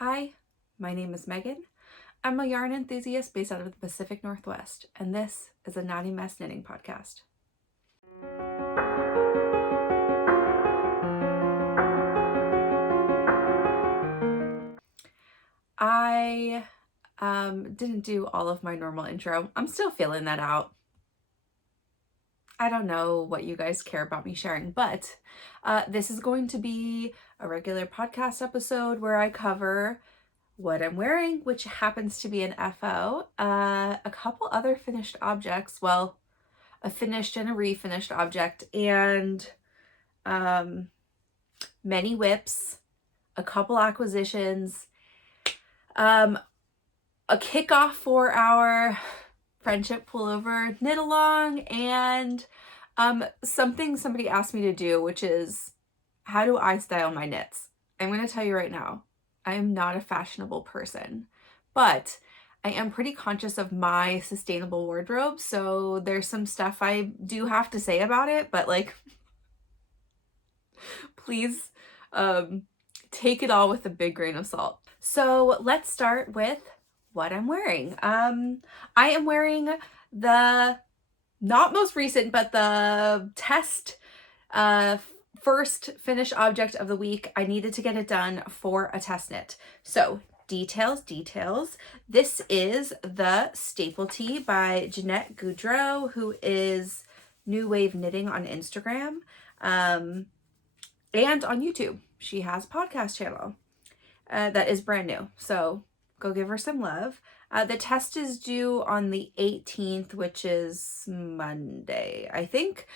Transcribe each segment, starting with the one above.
Hi, my name is Megan. I'm a yarn enthusiast based out of the Pacific Northwest, and this is a Naughty Mess Knitting Podcast. I didn't do all of my normal intro. I'm still feeling that out. I don't know what you guys care about me sharing, but this is going to be a regular podcast episode where I cover what I'm wearing, which happens to be an FO, a couple other finished objects, well, a finished and a refinished object, and many whips, a couple acquisitions, a kickoff for our friendship pullover knit along, and something somebody asked me to do, which is, how do I style my knits? I'm going to tell you right now, I am not a fashionable person, but I am pretty conscious of my sustainable wardrobe, so there's some stuff I do have to say about it, but like, please take it all with a big grain of salt. So let's start with what I'm wearing. I am wearing the not most recent, but the test first finished object of the week. I needed to get it done for a test knit. So details. This is the Staple Tee by Jeanette Godreau, who is New Wave Knitting on Instagram and on YouTube. She has a podcast channel that is brand new. So go give her some love. The test is due on the 18th, which is Monday, I think.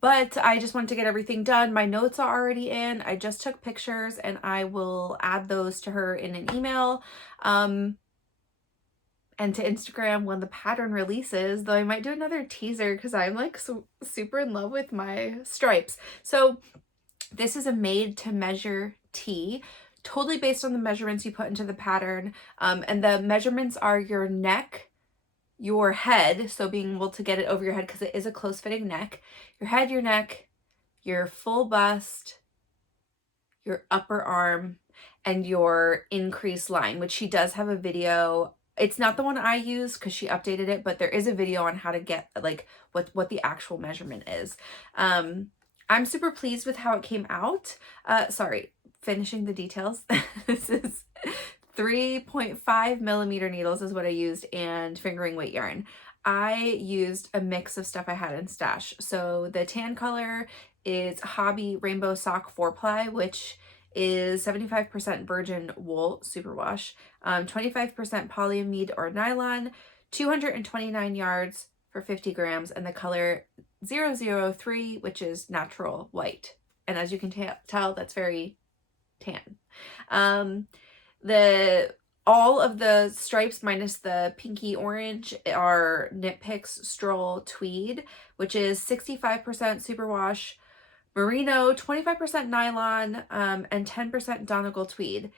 But I just wanted to get everything done. My notes are already in. I just took pictures and I will add those to her in an email. And to Instagram when the pattern releases, though I might do another teaser because I'm like super in love with my stripes. So this is a made to measure tee, totally based on the measurements you put into the pattern. And the measurements are your neck, your head, so being able to get it over your head because it is a close fitting neck, your head, your neck, your full bust, your upper arm, and your increased line, which she does have a video. It's not the one I use because she updated it, but there is a video on how to get like what the actual measurement is. I'm super pleased with how it came out. Finishing the details. This is 3.5 millimeter needles is what I used, and fingering weight yarn. I used a mix of stuff I had in stash. So the tan color is Hobbii Rainbow Sock 4-ply, which is 75% virgin wool superwash, 25% polyamide or nylon, 229 yards for 50 grams, and the color 003, which is natural white. And as you can tell, that's very tan. All of the stripes minus the pinky orange are Knit Picks Stroll Tweed, which is 65% superwash merino, 25% nylon, and 10% Donegal tweed.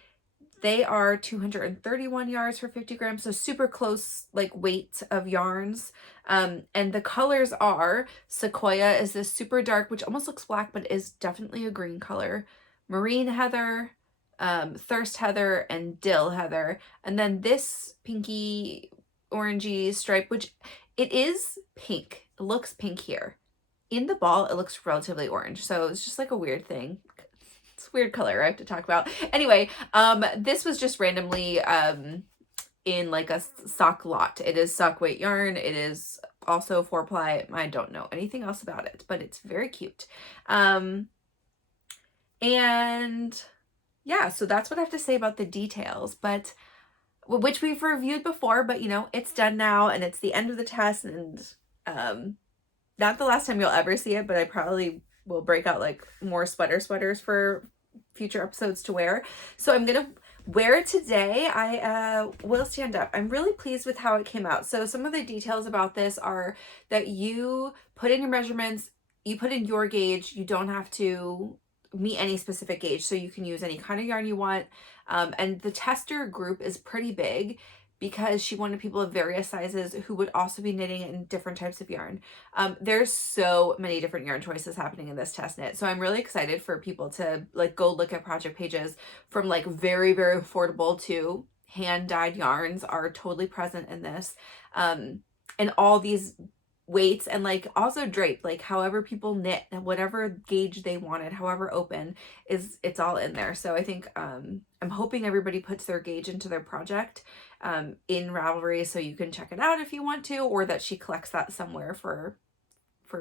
They are 231 yards for 50 grams, so super close like weight of yarns. And the colors are Sequoia is this super dark, which almost looks black, but is definitely a green color. Marine Heather, Thirst Heather, and Dill Heather. And then this pinky orangey stripe, which it is pink. It looks pink here. In the ball, it looks relatively orange. So it's just like a weird thing. It's a weird color I have to talk about. Anyway, this was just randomly in like a sock lot. It is sock weight yarn. It is also 4-ply. I don't know anything else about it, but it's very cute. And yeah, so that's what I have to say about the details, but which we've reviewed before, but you know, it's done now and it's the end of the test, and not the last time you'll ever see it, but I probably will break out like more sweaters for future episodes to wear. So I'm gonna wear it today. I will stand up. I'm really pleased with how it came out. So some of the details about this are that you put in your measurements, you put in your gauge, you don't have to meet any specific gauge, so you can use any kind of yarn you want. And the tester group is pretty big. because she wanted people of various sizes who would also be knitting in different types of yarn. There's so many different yarn choices happening in this test knit. So I'm really excited for people to like go look at project pages from like very, very affordable to hand dyed yarns are totally present in this. And all these weights, and like also draped, like however people knit, whatever gauge they wanted, however open, it's all in there. So I think I'm hoping everybody puts their gauge into their project in Ravelry, so you can check it out if you want to, or that she collects that somewhere for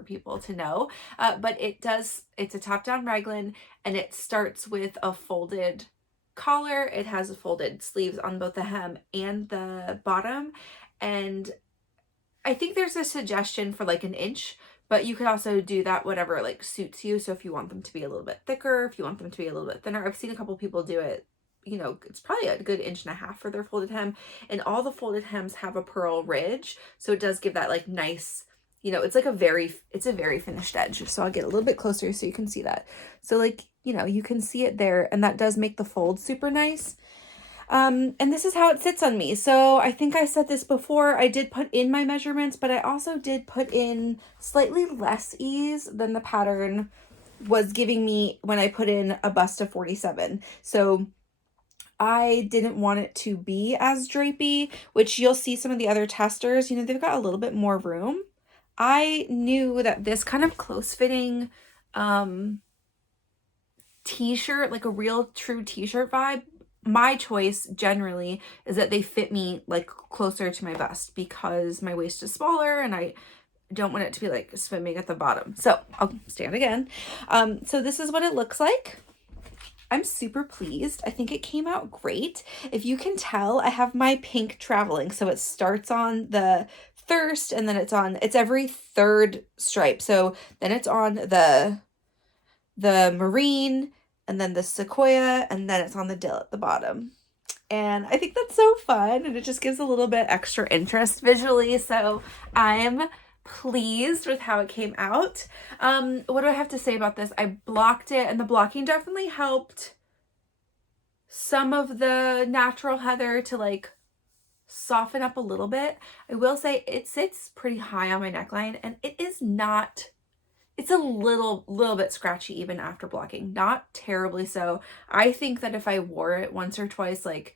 people to know. But it's a top-down raglan, and it starts with a folded collar. It has folded sleeves on both the hem and the bottom, and I think there's a suggestion for like 1 inch, but you could also do that whatever like suits you. So if you want them to be a little bit thicker, if you want them to be a little bit thinner, I've seen a couple people do it, you know, it's probably a good 1.5 inches for their folded hem, and all the folded hems have a purl ridge. So it does give that like nice, you know, it's a very finished edge. So I'll get a little bit closer so you can see that. So like, you know, you can see it there, and that does make the fold super nice. And this is how it sits on me. So I think I said this before, I did put in my measurements, but I also did put in slightly less ease than the pattern was giving me when I put in a bust of 47. So I didn't want it to be as drapey, which you'll see some of the other testers, you know, they've got a little bit more room. I knew that this kind of close-fitting t-shirt, like a real true t-shirt vibe, my choice generally is that they fit me like closer to my bust because my waist is smaller and I don't want it to be like swimming at the bottom. So I'll stand again. So this is what it looks like. I'm super pleased. I think it came out great. If you can tell, I have my pink traveling. So it starts on the thirst, and then it's every third stripe. So then it's on the marine, and then the sequoia, and then it's on the dill at the bottom. And I think that's so fun, and it just gives a little bit extra interest visually. So I'm pleased with how it came out. What do I have to say about this? I blocked it, and the blocking definitely helped some of the natural heather to like soften up a little bit. I will say it sits pretty high on my neckline, and it is not, it's a little bit scratchy even after blocking, not terribly so. I think that if I wore it once or twice, like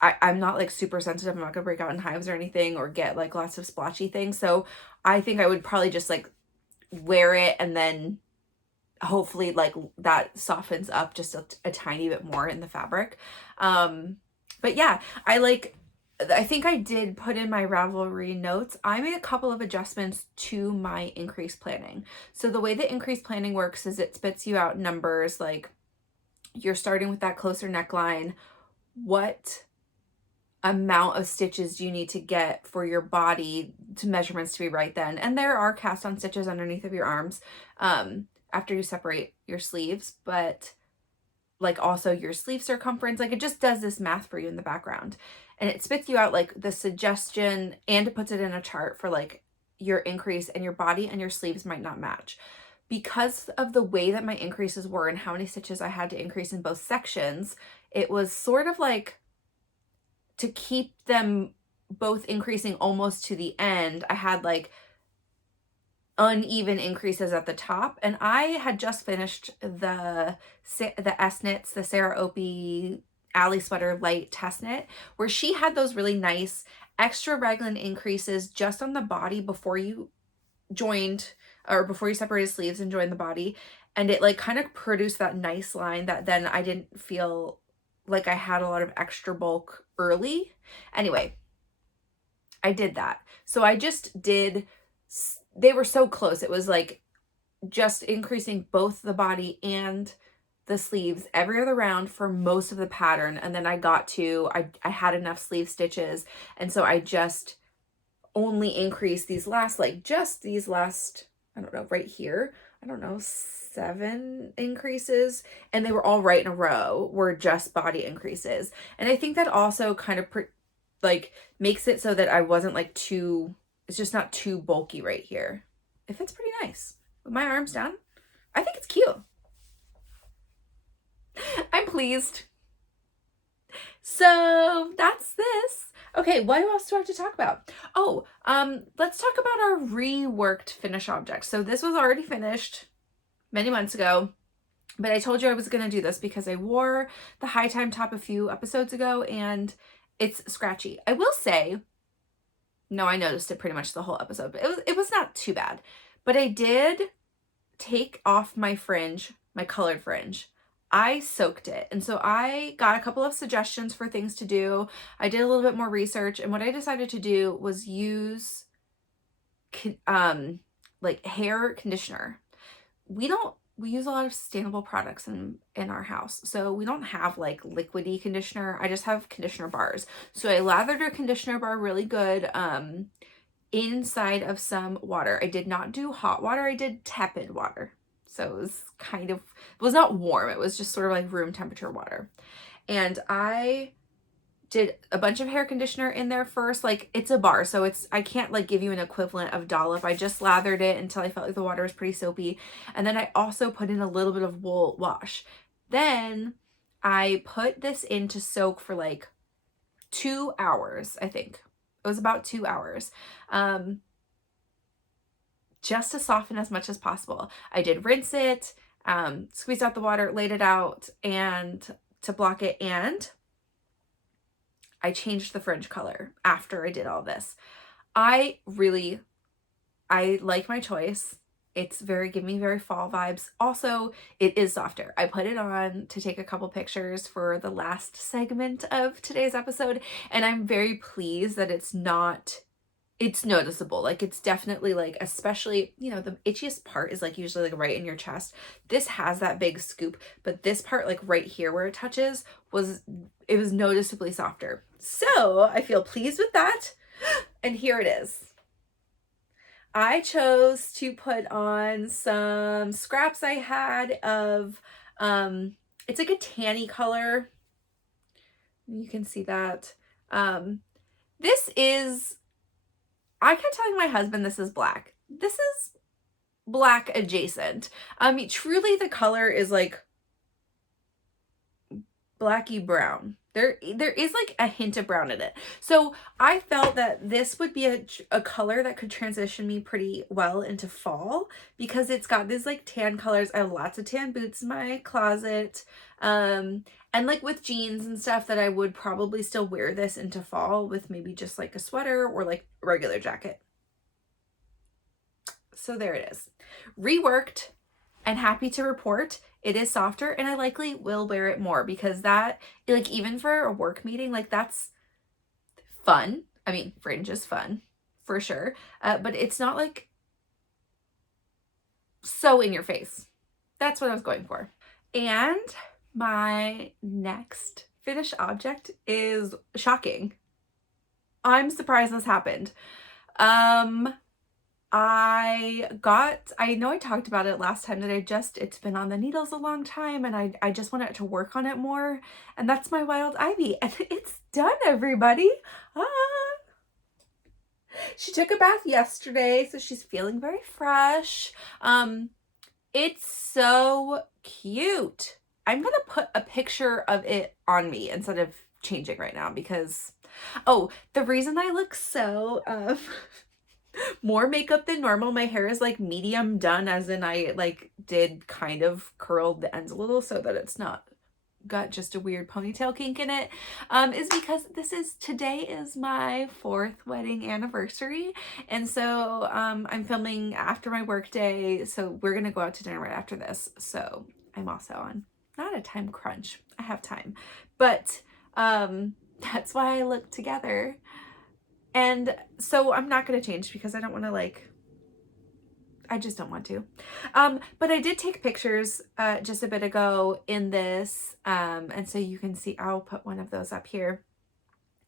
I'm not like super sensitive. I'm not gonna break out in hives or anything or get like lots of splotchy things. So I think I would probably just like wear it, and then hopefully like that softens up just a tiny bit more in the fabric. But yeah, I think I did put in my Ravelry notes. I made a couple of adjustments to my increase planning. So the way that increase planning works is it spits you out numbers, like you're starting with that closer neckline. What amount of stitches do you need to get for your body to measurements to be right then? And there are cast on stitches underneath of your arms after you separate your sleeves, but like also your sleeve circumference, like it just does this math for you in the background. And it spits you out like the suggestion, and it puts it in a chart for like your increase, and your body and your sleeves might not match. Because of the way that my increases were and how many stitches I had to increase in both sections, it was sort of like to keep them both increasing almost to the end, I had like uneven increases at the top. And I had just finished the S knits, the Sarah Opie Alley Sweater Light test knit, where she had those really nice extra raglan increases just on the body before you joined, or before you separated sleeves and joined the body. And it like kind of produced that nice line that then I didn't feel like I had a lot of extra bulk early. Anyway, I did that. So I just did, they were so close. It was like just increasing both the body and the sleeves every other round for most of the pattern. And then I got to, I had enough sleeve stitches. And so I just only increased these last, like just these last, I don't know, right here, I don't know, 7 increases, and they were all right in a row, were just body increases. And I think that also kind of like makes it so that I wasn't like too, it's just not too bulky right here. It fits pretty nice with my arms down. I think it's cute. I'm pleased. So that's this. Okay, what else do I have to talk about? Oh, let's talk about our reworked finish object. So this was already finished many months ago, but I told you I was going to do this because I wore the high time top a few episodes ago and it's scratchy. I will say, no, I noticed it pretty much the whole episode, but it was not too bad. But I did take off my fringe, my colored fringe. I soaked it. And so I got a couple of suggestions for things to do. I did a little bit more research, and what I decided to do was use like hair conditioner. We use a lot of sustainable products in our house. So we don't have like liquidy conditioner. I just have conditioner bars. So I lathered a conditioner bar really good inside of some water. I did not do hot water. I did tepid water. So it was it was not warm. It was just sort of like room temperature water. And I did a bunch of hair conditioner in there first. Like, it's a bar, so I can't like give you an equivalent of dollop. I just lathered it until I felt like the water was pretty soapy. And then I also put in a little bit of wool wash. Then I put this in to soak for like 2 hours, I think. It was about 2 hours. Just to soften as much as possible. I did rinse it, squeezed out the water, laid it out and to block it, and I changed the fringe color after I did all this. I like my choice. It's giving me very fall vibes. Also, it is softer. I put it on to take a couple pictures for the last segment of today's episode, and I'm very pleased that it's noticeable. Like, it's definitely like, especially, you know, the itchiest part is like usually like right in your chest. This has that big scoop, but this part like right here where it touches was noticeably softer. So I feel pleased with that. And here it is. I chose to put on some scraps I had of, it's like a tanny color. You can see that. This is, I kept telling my husband this is black. This is black adjacent. Truly the color is like blacky brown. There is like a hint of brown in it. So I felt that this would be a color that could transition me pretty well into fall because it's got these like tan colors. I have lots of tan boots in my closet. And like with jeans and stuff that I would probably still wear this into fall with maybe just like a sweater or like a regular jacket. So there it is. Reworked, and happy to report it is softer, and I likely will wear it more because that, like, even for a work meeting, like, that's fun. I mean, fringe is fun for sure, but it's not like so in your face. That's what I was going for. And my next finished object is shocking. I'm surprised this happened. I know I talked about it last time that it's been on the needles a long time and I just wanted to work on it more, and that's my wild ivy, and it's done, everybody. She took a bath yesterday, so she's feeling very fresh. It's so cute. I'm gonna put a picture of it on me instead of changing right now because, oh, the reason I look so, more makeup than normal, my hair is like medium done, as in I like did kind of curl the ends a little so that it's not got just a weird ponytail kink in it, is because today is my 4th wedding anniversary, and so I'm filming after my work day, so we're gonna go out to dinner right after this, so I'm also on not a time crunch. I have time, but that's why I look together. And so I'm not going to change because I don't want to I just don't want to. But I did take pictures just a bit ago in this. And so you can see, I'll put one of those up here.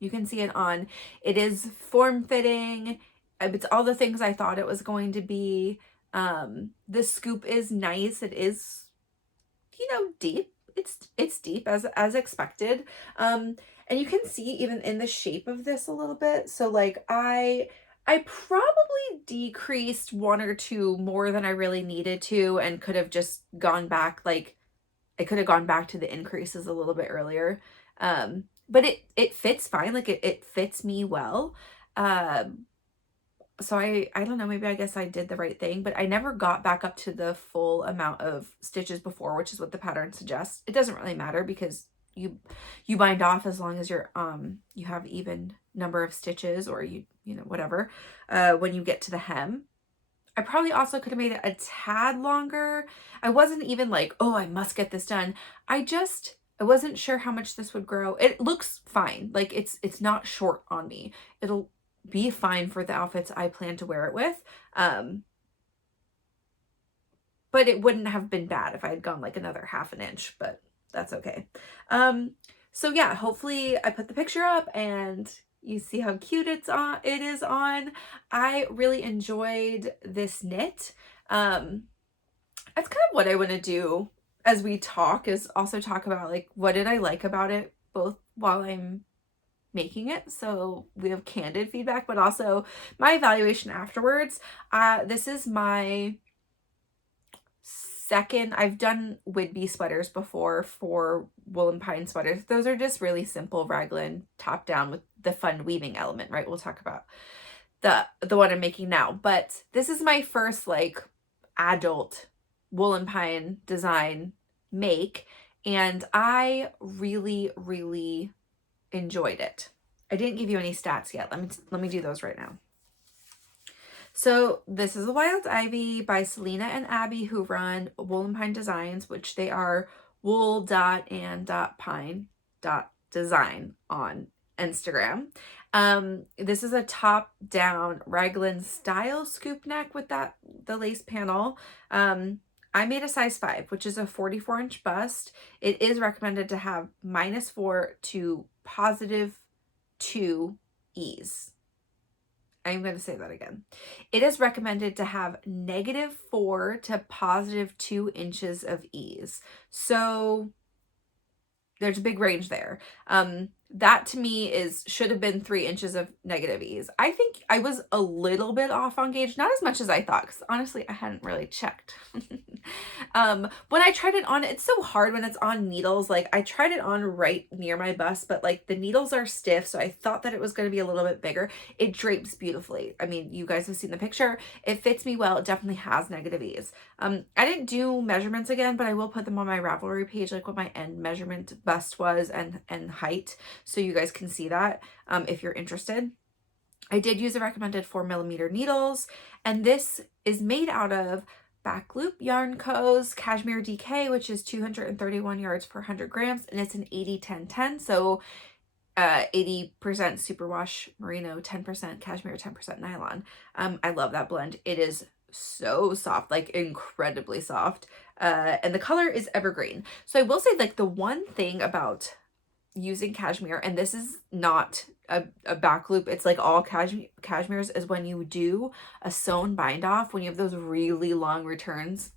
You can see it on. It is form-fitting. It's all the things I thought it was going to be. The scoop is nice. It is, deep. It's deep as expected. And you can see even in the shape of this a little bit. So like I probably decreased 1 or 2 more than I really needed to, and could have just gone back, like I could have gone back to the increases a little bit earlier. but it fits fine. Like it fits me well. So I don't know, maybe I guess I did the right thing, but I never got back up to the full amount of stitches before, which is what the pattern suggests. It doesn't really matter because you bind off as long as you're you have even number of stitches, or you know, whatever, when you get to the hem. I probably also could have made it a tad longer. I wasn't even like, oh, I must get this done. I wasn't sure how much this would grow. It looks fine. Like it's not short on me. It'll be fine for the outfits I plan to wear it with. But it wouldn't have been bad if I had gone like another ½ an inch, but that's okay. So yeah, hopefully I put the picture up and you see how cute it is on. I really enjoyed this knit. That's kind of what I want to do as we talk, is also talk about like, what did I like about it, both while I'm making it, so we have candid feedback, but also my evaluation afterwards. This is my second. I've done Whidbey sweaters before for wool and pine sweaters. Those are just really simple raglan top down with the fun weaving element, right? We'll talk about the one I'm making now, but this is my first like adult wool and pine design make, and I really enjoyed it. I didn't give you any stats yet. Let me do those right now. So this is a Wild Ivy by Selena and Abby, who run Wool and Pine Designs, which they are wool.and.pine.design on Instagram. This is a top down raglan style scoop neck with the lace panel. I made a size 5, which is a 44-inch bust. It is recommended to have -4 to +2 ease. I'm going to say that again. It is recommended to have -4 to +2 inches of ease. So there's a big range there. That to me should have been 3 inches of negative ease. I think I was a little bit off on gauge, not as much as I thought, because honestly I hadn't really checked. When I tried it on, it's so hard when it's on needles. Like I tried it on right near my bust, but like the needles are stiff, so I thought that it was going to be a little bit bigger. It drapes beautifully. I mean, you guys have seen the picture. It fits me well. It definitely has negative ease. I didn't do measurements again, but I will put them on my Ravelry page, like what my end measurement bust was and height, so you guys can see that if you're interested. I did use a recommended 4mm needles, and this is made out of Back Loop Yarn Co.'s Cashmere DK, which is 231 yards per 100 grams, and it's an 80-10-10, so 80% superwash merino, 10% cashmere, 10% nylon. I love that blend. It is so soft, like incredibly soft, and the color is evergreen. So I will say, like, the one thing about using cashmere, and this is not a back loop, it's like all cashmeres, is when you do a sewn bind off, when you have those really long returns,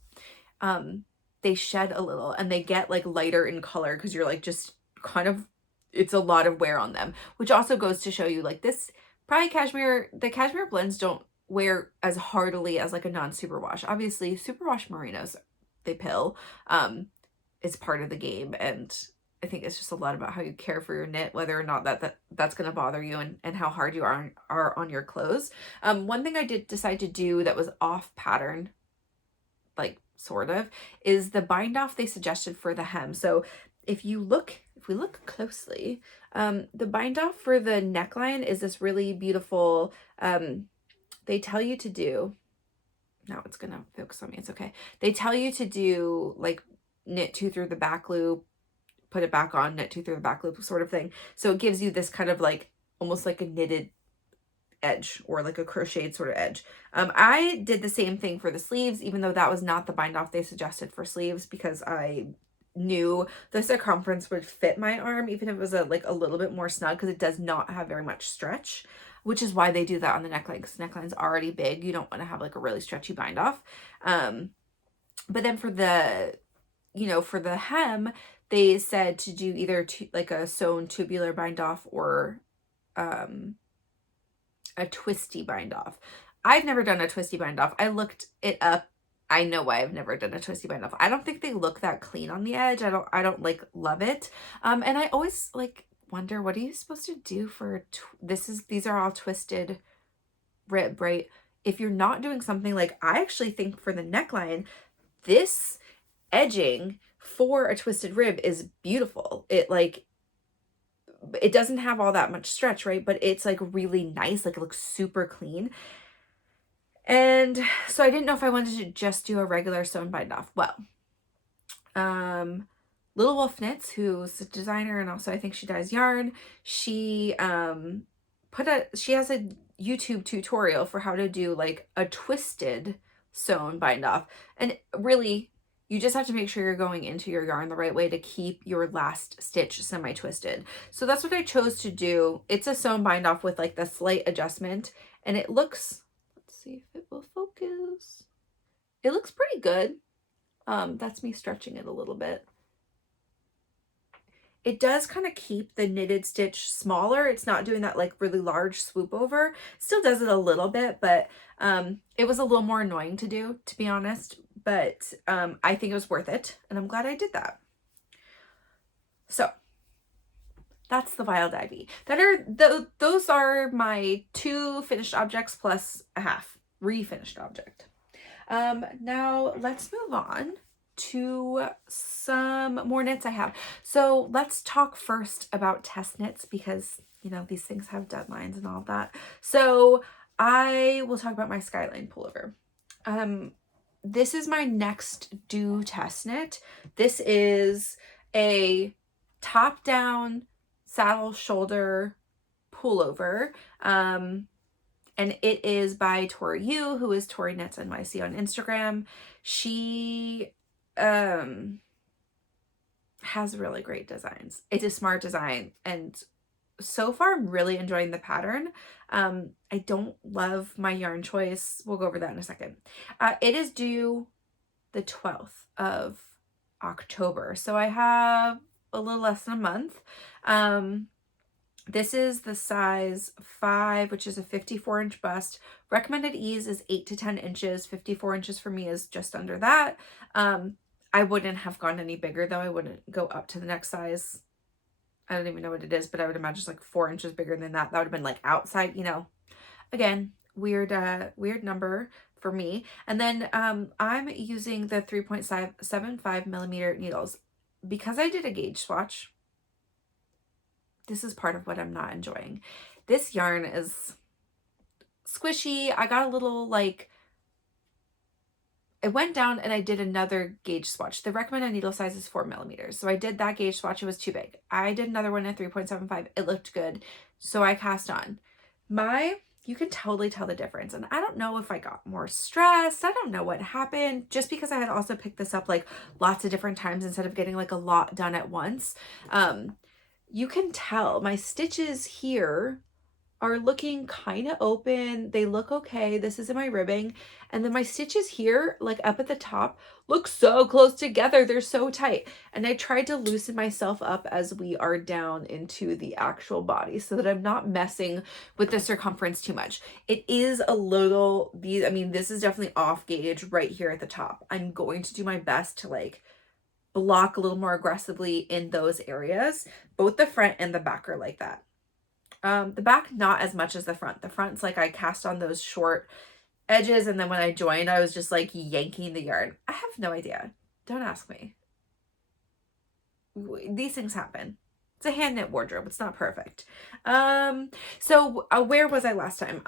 they shed a little and they get like lighter in color because you're like just kind of, it's a lot of wear on them, which also goes to show you like this probably the cashmere blends don't wear as hardily as like a non-superwash. Obviously superwash merinos, they pill. It's part of the game, and I think it's just a lot about how you care for your knit, whether or not that's going to bother you, and how hard you are on your clothes. One thing I did decide to do that was off pattern, like sort of, is the bind off they suggested for the hem. So if we look closely, the bind off for the neckline is this really beautiful, they tell you to do, now it's going to focus on me, it's okay. They tell you to do like knit 2 through the back loop, put it back on, knit 2 through the back loop sort of thing. So it gives you this kind of like almost like a knitted edge, or like a crocheted sort of edge. I did the same thing for the sleeves, even though that was not the bind off they suggested for sleeves, because I knew the circumference would fit my arm, even if it was a little bit more snug, because it does not have very much stretch, which is why they do that on the neckline, because the neckline's already big. You don't want to have like a really stretchy bind off. But then for the hem, they said to do either like a sewn tubular bind off or a twisty bind off. I've never done a twisty bind off. I looked it up. I know why I've never done a twisty bind off. I don't think they look that clean on the edge. I don't like love it. And I always like wonder, what are you supposed to do for, these are all twisted rib, right? If you're not doing something like, I actually think for the neckline, this edging for a twisted rib is beautiful. It like, it doesn't have all that much stretch, right? But it's like really nice, like it looks super clean. And so I didn't know if I wanted to just do a regular sewn bind off. Well, Little Wolff Knits, who's a designer and also I think she dyes yarn, she she has a YouTube tutorial for how to do like a twisted sewn bind off. And really, you just have to make sure you're going into your yarn the right way to keep your last stitch semi-twisted. So that's what I chose to do. It's a sewn bind off with like the slight adjustment, and it looks, let's see if it will focus. It looks pretty good. That's me stretching it a little bit. It does kind of keep the knitted stitch smaller. It's not doing that like really large swoop over. Still does it a little bit, but it was a little more annoying to do, to be honest. But I think it was worth it, and I'm glad I did that. So that's the Wild Ivy. Those are my 2 finished objects plus a half refinished object. Now let's move on to some more knits I have. So let's talk first about test knits, because you know these things have deadlines and all that. So I will talk about my Skyline pullover. This is my next due test knit. This is a top down saddle shoulder pullover. And it is by Tori, who is Tori Knits NYC on Instagram. She has really great designs. It's a smart design, and so far I'm really enjoying the pattern. I don't love my yarn choice. We'll go over that in a second. It is due the 12th of October, so I have a little less than a month. This is the size 5, which is a 54-inch bust. Recommended ease is 8 to 10 inches. 54 inches for me is just under that. I wouldn't have gone any bigger though. I wouldn't go up to the next size. I don't even know what it is, but I would imagine it's like 4 inches bigger than that. That would have been like outside, you know. Again, weird number for me. And then I'm using the 3.75 millimeter needles. Because I did a gauge swatch, this is part of what I'm not enjoying. This yarn is squishy. I got a little like, I went down and I did another gauge swatch. The recommended needle size is 4 millimeters. So I did that gauge swatch. It was too big. I did another one at 3.75. It looked good. So I cast on. You can totally tell the difference. And I don't know if I got more stressed. I don't know what happened. Just because I had also picked this up like lots of different times instead of getting like a lot done at once. You can tell my stitches here are looking kind of open. They look okay. This is in my ribbing. And then my stitches here, like up at the top, look so close together. They're so tight. And I tried to loosen myself up as we are down into the actual body so that I'm not messing with the circumference too much. It is a little, I mean, this is definitely off gauge right here at the top. I'm going to do my best to like block a little more aggressively in those areas. Both the front and the back are like that. The back, not as much as the front. The front's like I cast on those short edges, and then when I joined, I was just like yanking the yarn. I have no idea. Don't ask me. These things happen. It's a hand knit wardrobe. It's not perfect. So where was I last time?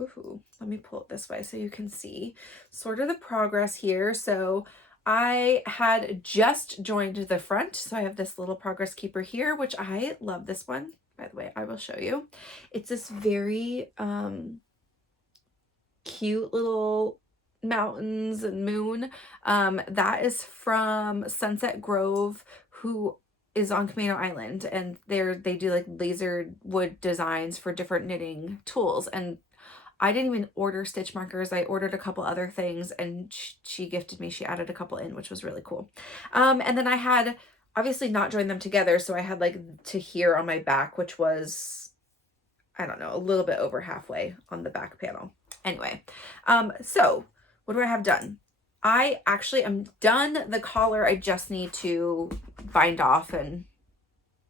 Ooh, let me pull it this way so you can see sort of the progress here. So I had just joined the front, so I have this little progress keeper here, which I love this one. By the way, I will show you. It's this very cute little mountains and moon. That is from Sunset Grove, who is on Camino Island, and they do like laser wood designs for different knitting tools. And I didn't even order stitch markers. I ordered a couple other things, and she gifted me. She added a couple in, which was really cool. And then I had obviously not joined them together, so I had like to here on my back, which was, I don't know, a little bit over halfway on the back panel. Anyway, so what do I have done? I actually am done the collar. I just need to bind off, and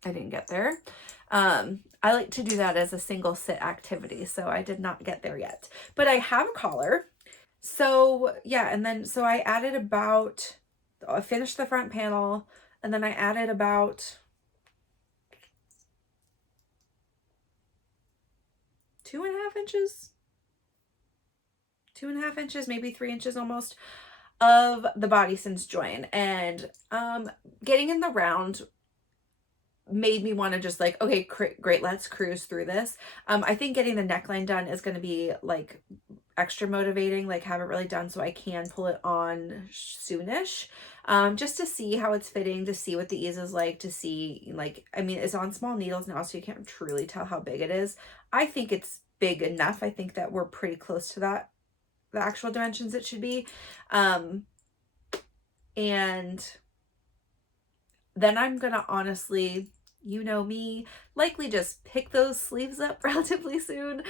I didn't get there. I like to do that as a single sit activity, so I did not get there yet. But I have a collar. So yeah, and then so I added about, I finished the front panel, and then I added about 2.5 inches, 2.5 inches, maybe 3 inches almost, of the body since join. And getting in the round made me want to just like, okay, great, let's cruise through this. I think getting the neckline done is going to be like extra motivating, like have it really done so I can pull it on soonish, just to see how it's fitting, to see what the ease is like, to see, like, I mean, it's on small needles now, so you can't truly tell how big it is. I think it's big enough. I think that we're pretty close to that, the actual dimensions it should be. And then I'm gonna honestly, you know me, likely just pick those sleeves up relatively soon,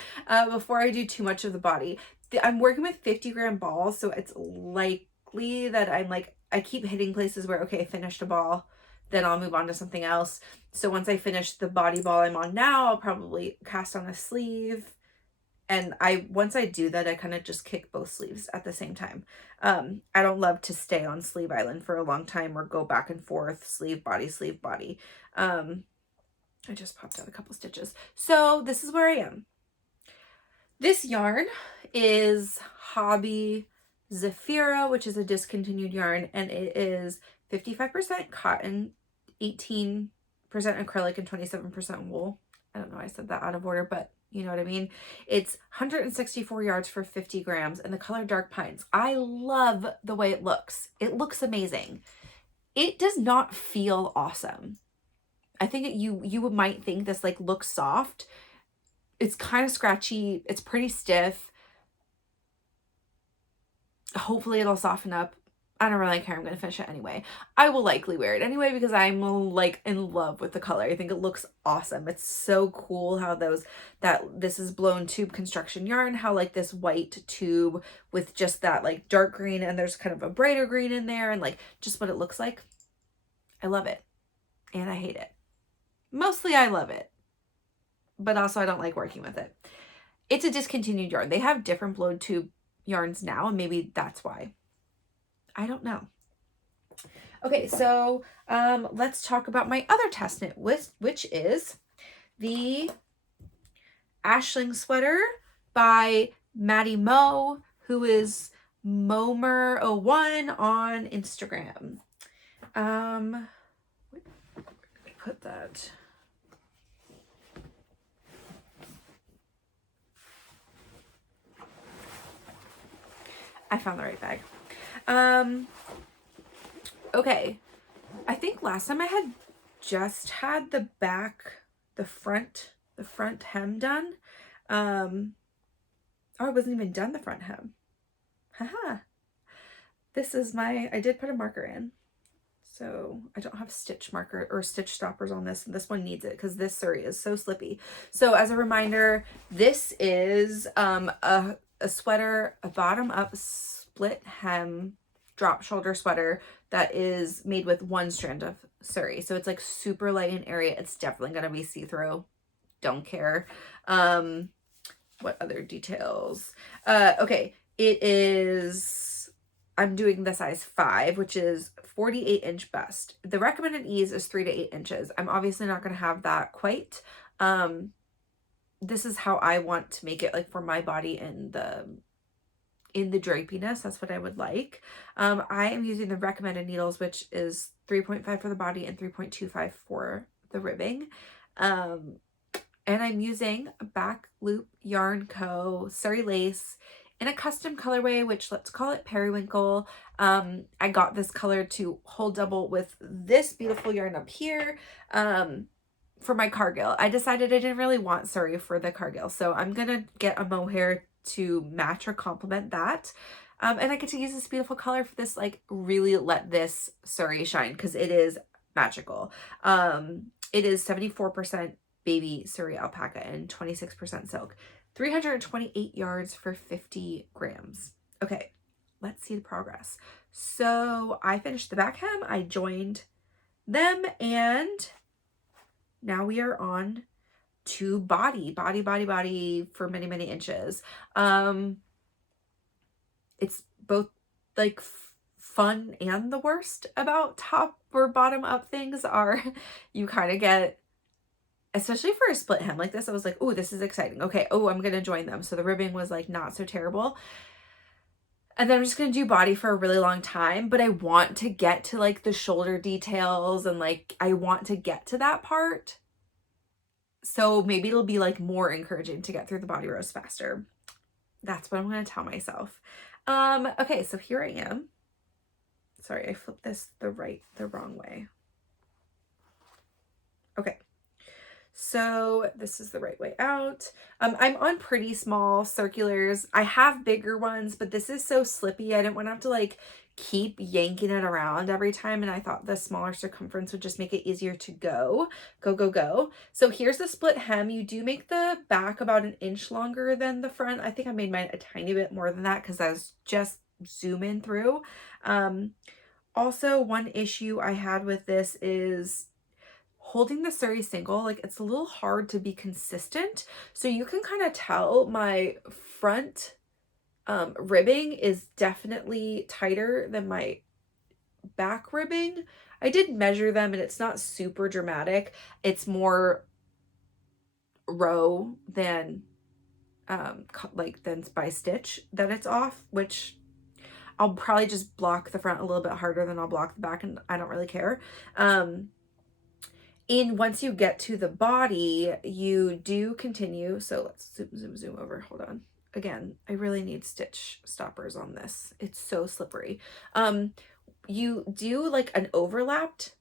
before I do too much of the body. I'm working with 50-gram balls, so it's likely that I'm like, I keep hitting places where, okay, I finished a ball, then I'll move on to something else. So once I finish the body ball I'm on now, I'll probably cast on a sleeve. And once I do that, I kind of just kick both sleeves at the same time. I don't love to stay on sleeve island for a long time or go back and forth, sleeve, body, sleeve, body. I just popped out a couple stitches. So this is where I am. This yarn is Hobbii Zafira, which is a discontinued yarn, and it is 55% cotton, 18% acrylic, and 27% wool. I don't know, I said that out of order, but you know what I mean? It's 164 yards for 50 grams, and the color Dark Pines. I love the way it looks. It looks amazing. It does not feel awesome. I think you might think this like looks soft. It's kind of scratchy. It's pretty stiff. Hopefully it'll soften up. I don't really care. I'm going to finish it anyway. I will likely wear it anyway because I'm like in love with the color. I think it looks awesome. It's so cool how this is blown tube construction yarn, how like this white tube with just that like dark green, and there's kind of a brighter green in there, and like just what it looks like. I love it. And I hate it. Mostly I love it, but also I don't like working with it. It's a discontinued yarn. They have different blown tube yarns now, and maybe that's why. I don't know. Okay, so let's talk about my other test knit, which is the Ashling sweater by Maddy Mo, who is Momer01 on Instagram. Where did I put that? I found the right bag. Okay. I think last time I had just had the front hem done. Oh, I wasn't even done the front hem. Haha. This is I did put a marker in. So I don't have stitch marker or stitch stoppers on this. This one needs it because this Surrey is so slippy. So as a reminder, this is a sweater, a bottom up split hem drop shoulder sweater that is made with one strand of Surrey. So it's like super light and airy. It's definitely going to be see-through. Don't care. What other details? Okay. It is, I'm doing the size 5, which is 48-inch bust. The recommended ease is 3 to 8 inches. I'm obviously not going to have that quite. This is how I want to make it, like for my body in the drapiness. That's what I would like. I am using the recommended needles, which is 3.5 for the body and 3.25 for the ribbing. And I'm using a Back Loop Yarn Co. Surrey lace in a custom colorway, which let's call it Periwinkle. I got this color to hold double with this beautiful yarn up here for my Cargill. I decided I didn't really want Surrey for the Cargill, so I'm gonna get a mohair to match or complement that. And I get to use this beautiful color for this, like really let this Surrey shine because it is magical. It is 74% baby Surrey alpaca and 26% silk. 328 yards for 50 grams. Okay, let's see the progress. So I finished the back hem, I joined them, and now we are on to body for many, many inches. It's both like fun and the worst about top or bottom up things are you kind of get, especially for a split hem like this, I was like, oh, this is exciting. Okay, oh, I'm gonna join them. So the ribbing was like not so terrible. And then I'm just gonna do body for a really long time, but I want to get to like the shoulder details and like I want to get to that part. So maybe it'll be like more encouraging to get through the body rows faster. That's what I'm gonna tell myself. Okay, so here I am. Sorry, I flipped this the wrong way. Okay. So this is the right way out. I'm on pretty small circulars. I have bigger ones, but this is so slippy. I didn't want to have to like keep yanking it around every time. And I thought the smaller circumference would just make it easier to go. So here's the split hem. You do make the back about an inch longer than the front. I think I made mine a tiny bit more than that because I was just zooming through. Also, one issue I had with this is holding the Surrey single, like it's a little hard to be consistent. So you can kind of tell my front ribbing is definitely tighter than my back ribbing. I did measure them and it's not super dramatic. It's more row than than by stitch that it's off, which I'll probably just block the front a little bit harder than I'll block the back, and I don't really care. Once you get to the body, you do continue. So let's zoom over. Hold on. Again, I really need stitch stoppers on this. It's so slippery. You do like an overlapped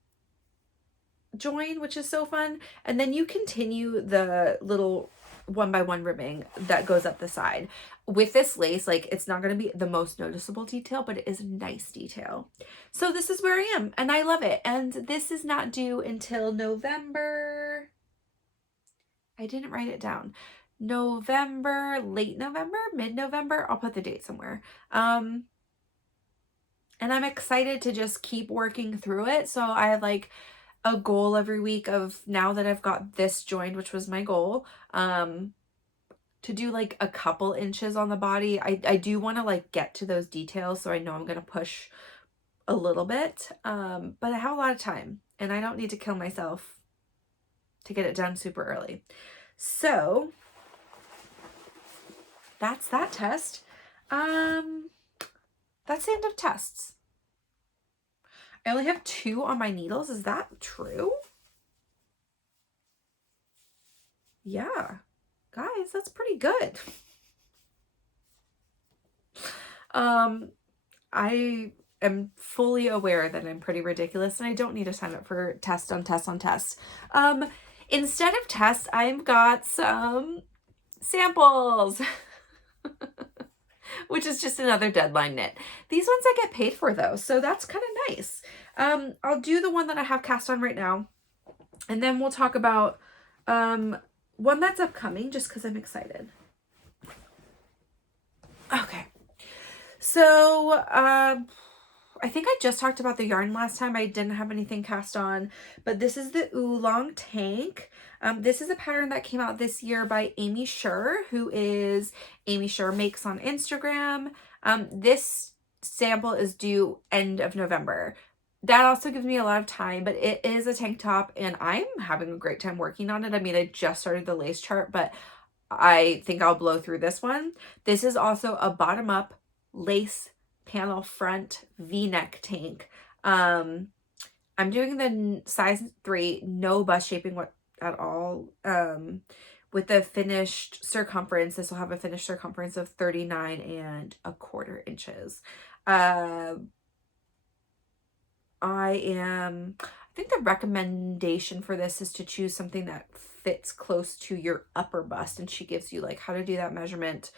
join, which is so fun. And then you continue the little 1x1 ribbing that goes up the side. With this lace, like it's not going to be the most noticeable detail, but it is a nice detail. So this is where I am and I love it. And this is not due until November. I didn't write it down. November, late November, mid-November. I'll put the date somewhere. And I'm excited to just keep working through it. So I have like a goal every week of, now that I've got this joined, which was my goal, to do like a couple inches on the body. I do want to like get to those details, so I know I'm going to push a little bit, but I have a lot of time and I don't need to kill myself to get it done super early. So that's that test. That's the end of tests. I only have 2 on my needles. Is that true? Yeah. Guys, that's pretty good. I am fully aware that I'm pretty ridiculous and I don't need to sign up for test on test on test. Instead of tests, I've got some samples, which is just another deadline knit. These ones I get paid for though, so that's kind of nice. I'll do the one that I have cast on right now, and then we'll talk about one that's upcoming just because I'm excited. Okay. So, I think I just talked about the yarn last time. I didn't have anything cast on, but this is the Oolong tank. This is a pattern that came out this year by Aimee Sher, who is Aimee Sher Makes on Instagram. This sample is due end of November. That also gives me a lot of time, but it is a tank top and I'm having a great time working on it. I mean, I just started the lace chart, but I think I'll blow through this one. This is also a bottom up lace panel front V-neck tank. I'm doing the size 3, no bust shaping at all. With the finished circumference, this will have a finished circumference of 39¼ inches. I think the recommendation for this is to choose something that fits close to your upper bust, and she gives you like how to do that measurement,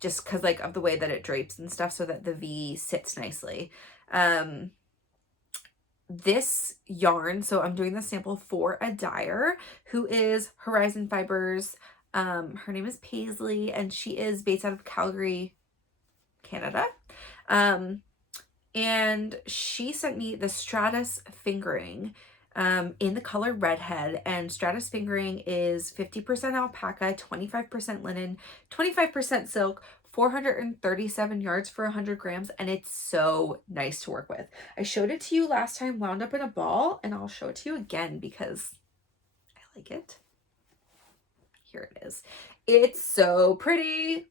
just because like of the way that it drapes and stuff, so that the V sits nicely. This yarn, so I'm doing the sample for a dyer who is Horizon Fibers. Her name is Paisley and she is based out of Calgary, Canada. And she sent me the Stratus Fingering in the color Redhead, and Stratus Fingering is 50% alpaca, 25% linen, 25% silk, 437 yards for 100 grams, and it's so nice to work with. I showed it to you last time, wound up in a ball, and I'll show it to you again because I like it. Here it is. It's so pretty.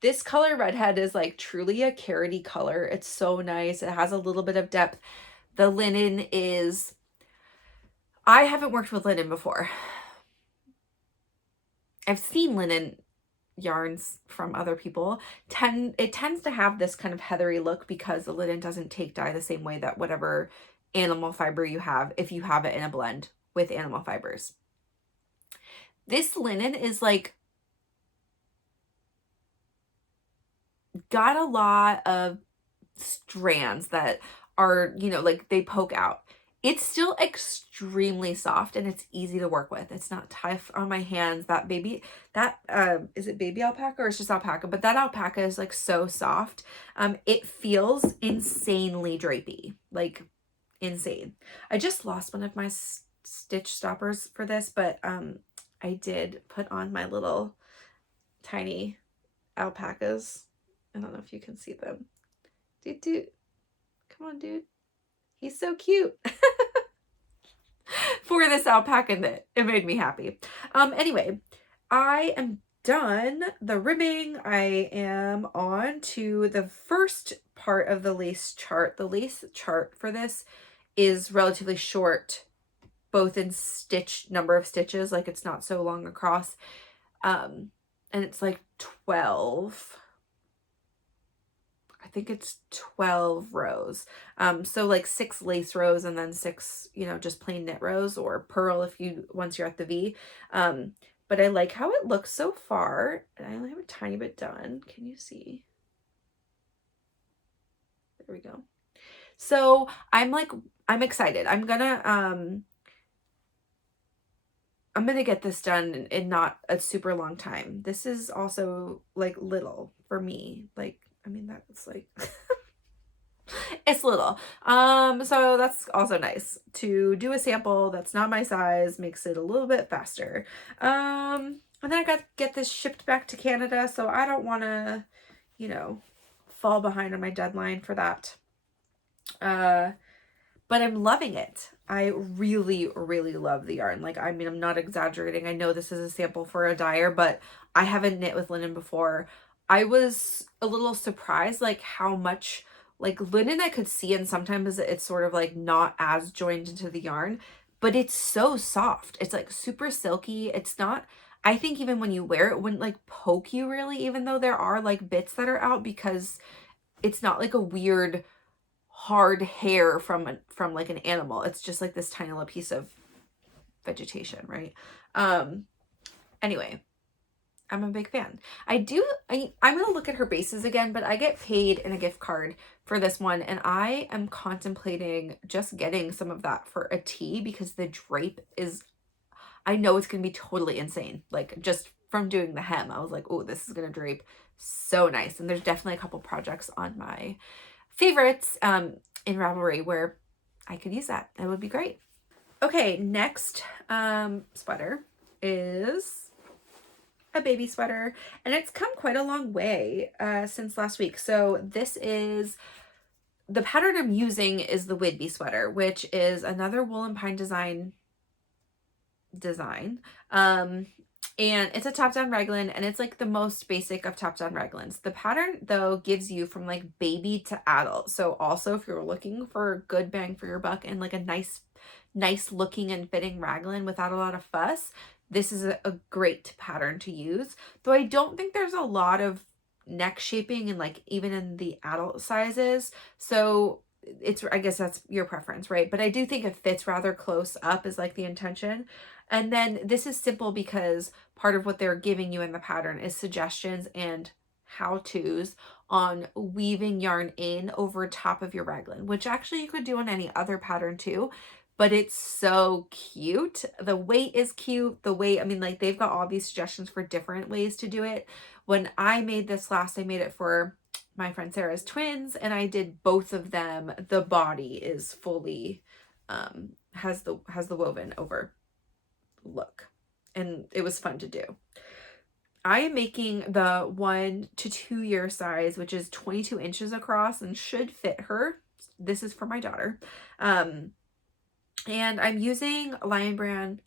This color Redhead is like truly a carroty color. It's so nice. It has a little bit of depth. The linen is, I haven't worked with linen before. I've seen linen yarns from other people. It tends to have this kind of heathery look because the linen doesn't take dye the same way that whatever animal fiber you have, if you have it in a blend with animal fibers. This linen is like, got a lot of strands that are, you know, like they poke out. It's still extremely soft and it's easy to work with. It's not tough on my hands. That baby, is it baby alpaca or it's just alpaca? But that alpaca is like so soft. It feels insanely drapey, like insane. I just lost one of my stitch stoppers for this, but I did put on my little tiny alpacas. I don't know if you can see them. Dude. Come on, dude. He's so cute. For this alpaca knit. It made me happy. Anyway, I am done the ribbing. I am on to the first part of the lace chart. The lace chart for this is relatively short, both in number of stitches, like it's not so long across. And it's like 12. I think it's 12 rows. So like 6 lace rows and then 6, you know, just plain knit rows, or purl once you're at the V. But I like how it looks so far. And I only have a tiny bit done. Can you see? There we go. So I'm excited. I'm gonna get this done in not a super long time. This is also like little for me. Like, I mean, that's like, it's little. So that's also nice to do a sample that's not my size, makes it a little bit faster. And then I got to get this shipped back to Canada, so I don't want to, you know, fall behind on my deadline for that. But I'm loving it. I really, really love the yarn. Like, I mean, I'm not exaggerating. I know this is a sample for a dyer, but I haven't knit with linen before. I was a little surprised, like, how much, like, linen I could see, and sometimes it's sort of, like, not as joined into the yarn, but it's so soft. It's, like, super silky. It's not, I think even when you wear it, it wouldn't, like, poke you really, even though there are, like, bits that are out, because it's not, like, a weird hard hair from like an animal. It's just like this tiny little piece of vegetation, right? Anyway, I'm a big fan. I'm gonna look at her bases again, but I get paid in a gift card for this one, and I am contemplating just getting some of that for a tee, because the drape is, I know it's gonna be totally insane. Like, just from doing the hem, I was like, oh, this is gonna drape so nice. And there's definitely a couple projects on my favorites in Ravelry where I could use that. That would be great. Okay, next sweater is a baby sweater, and it's come quite a long way since last week. So this is, the pattern I'm using is the Whidbey sweater, which is another wool and pine design. And it's a top-down raglan, and it's like the most basic of top-down raglans. The pattern, though, gives you from like baby to adult. So also, if you're looking for a good bang for your buck and like a nice looking and fitting raglan without a lot of fuss, this is a great pattern to use. Though I don't think there's a lot of neck shaping and like even in the adult sizes. So it's, I guess that's your preference, right? But I do think it fits rather close up is like the intention. And then this is simple because part of what they're giving you in the pattern is suggestions and how-tos on weaving yarn in over top of your raglan, which actually you could do on any other pattern too. but it's so cute. The weight is cute. The weight, I mean, like they've got all these suggestions for different ways to do it. When I made this last, I made it for my friend Sarah's twins, and I did both of them. The body is fully, has the woven over look, and it was fun to do. I am making the 1 to 2 year size, which is 22 inches across and should fit her. This is for my daughter. And I'm using Lion Brand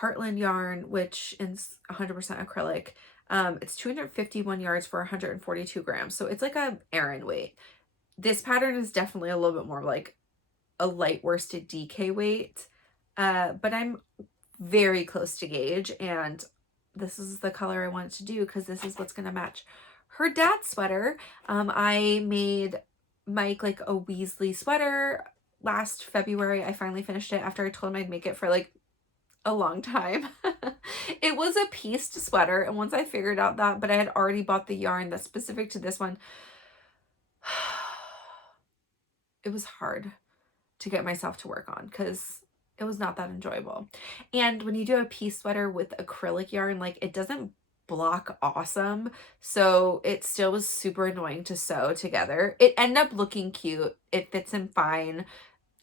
Heartland yarn, which is 100% acrylic. It's 251 yards for 142 grams. So it's like a Aran weight. This pattern is definitely a little bit more like a light worsted DK weight. But I'm very close to gauge, and this is the color I wanted to do because this is what's going to match her dad's sweater. I made Mike like a Weasley sweater last February. I finally finished it after I told him I'd make it for like a long time. It was a pieced sweater, and once I figured out that, but I had already bought the yarn that's specific to this one, it was hard to get myself to work on because it was not that enjoyable. And when you do a piece sweater with acrylic yarn, like it doesn't block awesome, so it still was super annoying to sew together. It ended up looking cute. It fits him fine.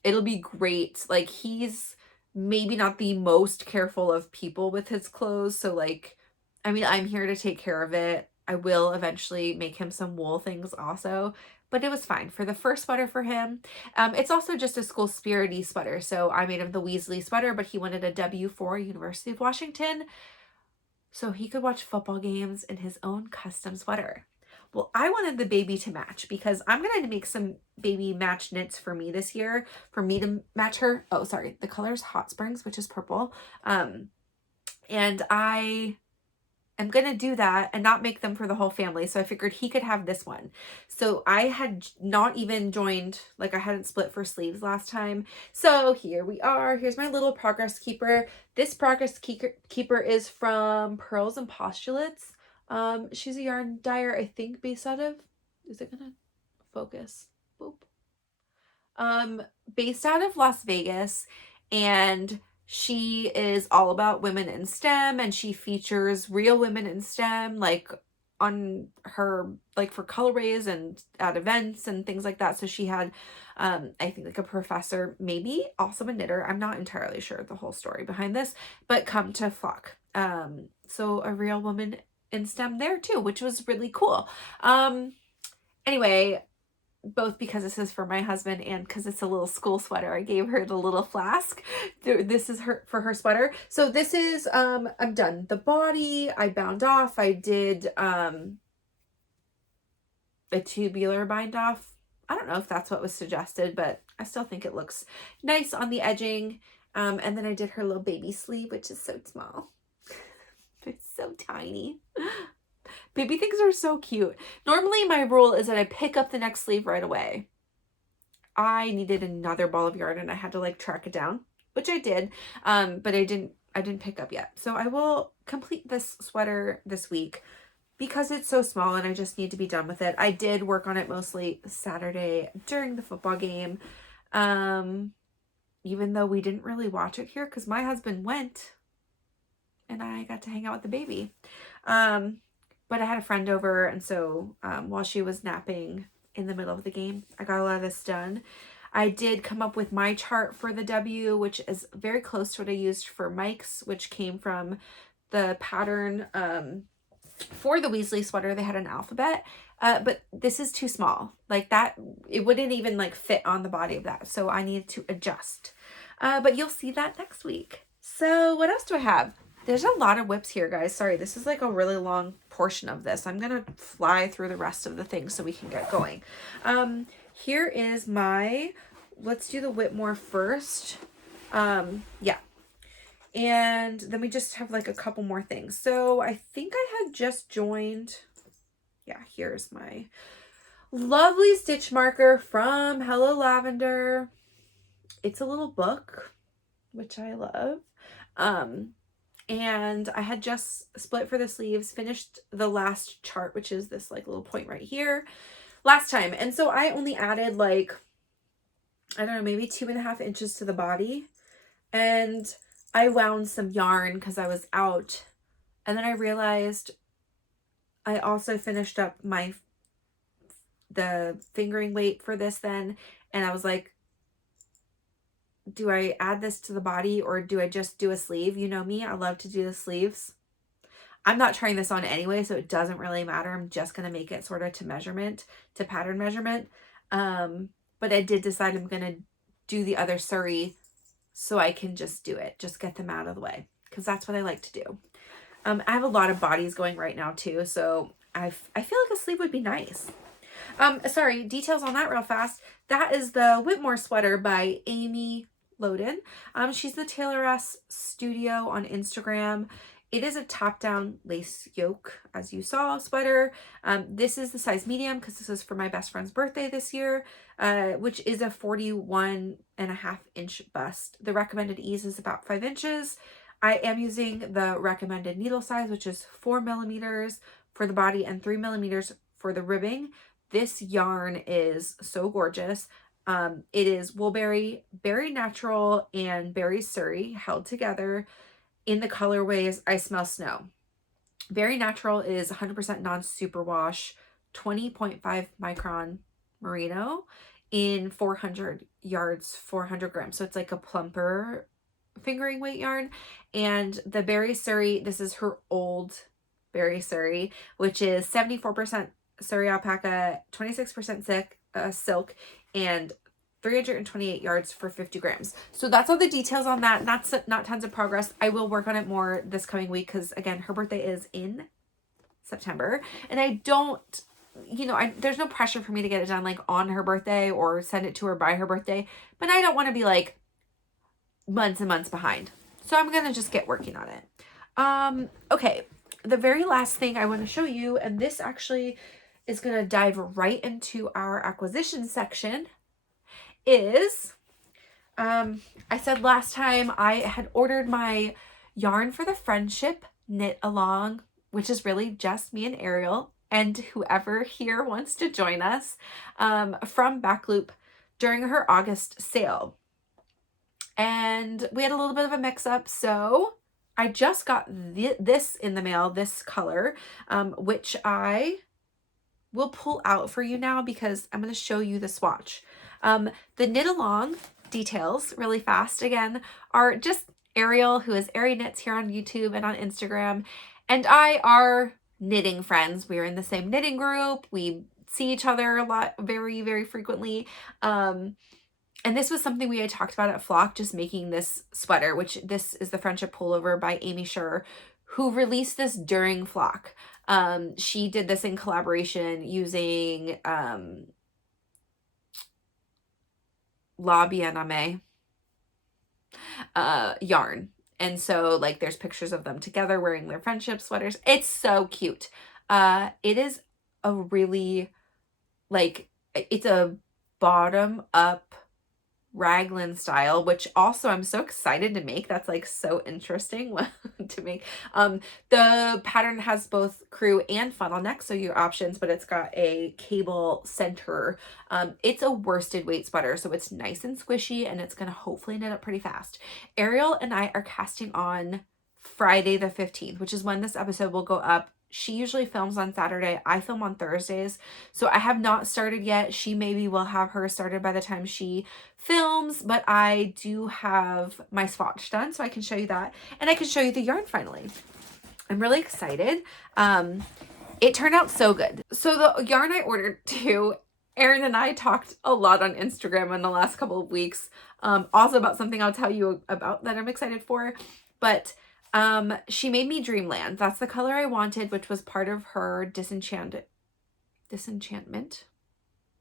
It'll be great. Like he's maybe not the most careful of people with his clothes, so like, I mean, I'm here to take care of it. I will eventually make him some wool things also, but it was fine for the first sweater for him. It's also just a school spirit-y sweater. So I made him the Weasley sweater, but he wanted a W4 University of Washington, so he could watch football games in his own custom sweater. Well, I wanted the baby to match because I'm going to make some baby match knits for me this year for me to match her. Oh, sorry. The color is Hot Springs, which is purple. And I am going to do that and not make them for the whole family. So I figured he could have this one. So I had not even joined, like I hadn't split for sleeves last time. So here we are. Here's my little progress keeper. This progress keeper is from Pearls and Postulates. She's a yarn dyer, I think, based out of, is it gonna focus? Boop. Based out of Las Vegas, and she is all about women in STEM, and she features real women in STEM, like on her, like for colorways and at events and things like that. So she had, I think like a professor, maybe also a knitter. I'm not entirely sure the whole story behind this, but come to flock. So a real woman in STEM there too, which was really cool. Anyway, both because this is for my husband and because it's a little school sweater, I gave her the little flask. This is for her sweater. So this is, I'm done. The body, I bound off. I did a tubular bind off. I don't know if that's what was suggested, but I still think it looks nice on the edging. And then I did her little baby sleeve, which is so small. It's so tiny. Baby things are so cute. Normally my rule is that I pick up the next sleeve right away. I needed another ball of yarn and I had to like track it down, which I did. But I didn't pick up yet. So I will complete this sweater this week because it's so small and I just need to be done with it. I did work on it mostly Saturday during the football game. Even though we didn't really watch it here because my husband went and I got to hang out with the baby. But I had a friend over, and so while she was napping in the middle of the game, I got a lot of this done. I did come up with my chart for the W, which is very close to what I used for Mike's, which came from the pattern for the Weasley sweater. They had an alphabet, but this is too small. Like that, it wouldn't even like fit on the body of that. So I needed to adjust. But you'll see that next week. So what else do I have? There's a lot of whips here, guys. Sorry, this is like a really long portion of this. I'm going to fly through the rest of the things so we can get going. Here is my, let's do the Whitmore first. Yeah. And then we just have like a couple more things. So I think I had just joined, yeah, here's my lovely stitch marker from Hello Lavender. It's a little book, which I love. And I had just split for the sleeves, finished the last chart, which is this like little point right here last time. And so I only added like, I don't know, maybe 2.5 inches to the body. and I wound some yarn because I was out, and then I realized I also finished up the fingering weight for this then, and I was like, do I add this to the body or do I just do a sleeve? You know me, I love to do the sleeves. I'm not trying this on anyway, so it doesn't really matter. I'm just going to make it sort of to measurement, to pattern measurement. But I did decide I'm going to do the other suri so I can just do it, just get them out of the way, because that's what I like to do. I have a lot of bodies going right now too, so I feel like a sleeve would be nice. Sorry, details on that real fast. That is the Whitmore sweater by Aimee Loden. She's the Tailoress Studio on Instagram. It is a top-down lace yoke, as you saw, sweater. This is the size medium because this is for my best friend's birthday this year, which is a 41.5-inch bust. The recommended ease is about 5 inches. I am using the recommended needle size, which is 4 millimeters for the body and 3 millimeters for the ribbing. This yarn is so gorgeous. It is woolberry, berry natural, and berry suri held together in the colorways I Smell Snow. Berry natural is 100% non-superwash, 20.5 micron merino in 400 yards, 400 grams. So it's like a plumper fingering weight yarn. And the berry suri, this is her old berry suri, which is 74% suri alpaca, 26% silk, and 328 yards for 50 grams. So that's all the details on that. Not tons of progress. I will work on it more this coming week because, again, her birthday is in September. And I don't, you know, there's no pressure for me to get it done like on her birthday or send it to her by her birthday. But I don't want to be like months and months behind. So I'm going to just get working on it. Okay. The very last thing I want to show you, and this actually is going to dive right into our acquisition section, is I said last time I had ordered my yarn for the friendship knit along, which is really just me and Ariel and whoever here wants to join us, from Backloop during her August sale. And we had a little bit of a mix up, so I just got this in the mail, this color, which I will pull out for you now because I'm going to show you the swatch. The knit along details really fast again are just Ariel, who is Ari Knits here on YouTube and on Instagram, and I are knitting friends. We're in the same knitting group. We see each other a lot, very, very frequently. And this was something we had talked about at Flock, just making this sweater, which this is the Friendship Pullover by Aimee Sher, who released this during Flock. She did this in collaboration using La Bien-Aimée yarn. And so like there's pictures of them together wearing their friendship sweaters. It's so cute. It is a really like, it's a bottom up raglan style, which also I'm so excited to make. That's like so interesting to make. The pattern has both crew and funnel neck, so your options, but it's got a cable center. It's a worsted weight sweater, so it's nice and squishy, and it's gonna hopefully knit up pretty fast. Ariel and I are casting on Friday the 15th, which is when this episode will go up. She usually films on Saturday. I film on Thursdays. So I have not started yet. She maybe will have her started by the time she films, but I do have my swatch done, so I can show you that. And I can show you the yarn finally. I'm really excited. It turned out so good. So the yarn I ordered too, Erin and I talked a lot on Instagram in the last couple of weeks. Also about something I'll tell you about that I'm excited for. But she made me Dreamland. That's the color I wanted, which was part of her Disenchantment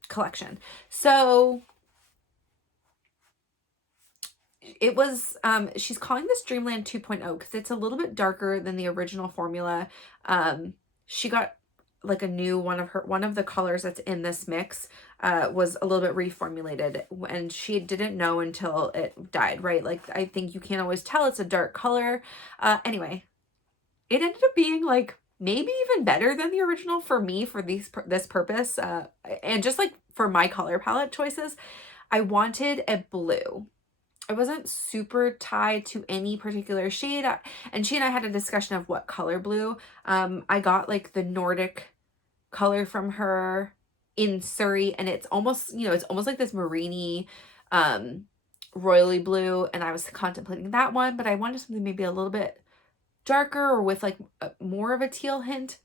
collection. So it was, she's calling this Dreamland 2.0 because it's a little bit darker than the original formula. She got like a new one of the colors that's in this mix was a little bit reformulated, and she didn't know until it died, right? Like I think you can't always tell it's a dark color. Anyway, it ended up being like maybe even better than the original for me for this purpose, and just like for my color palette choices. I wanted a blue. I wasn't super tied to any particular shade. And she and I had a discussion of what color blue. I got like the Nordic color from her in Surrey, and it's almost, you know, it's almost like this marini, royally blue, and I was contemplating that one, but I wanted something maybe a little bit darker or with like more of a teal hint.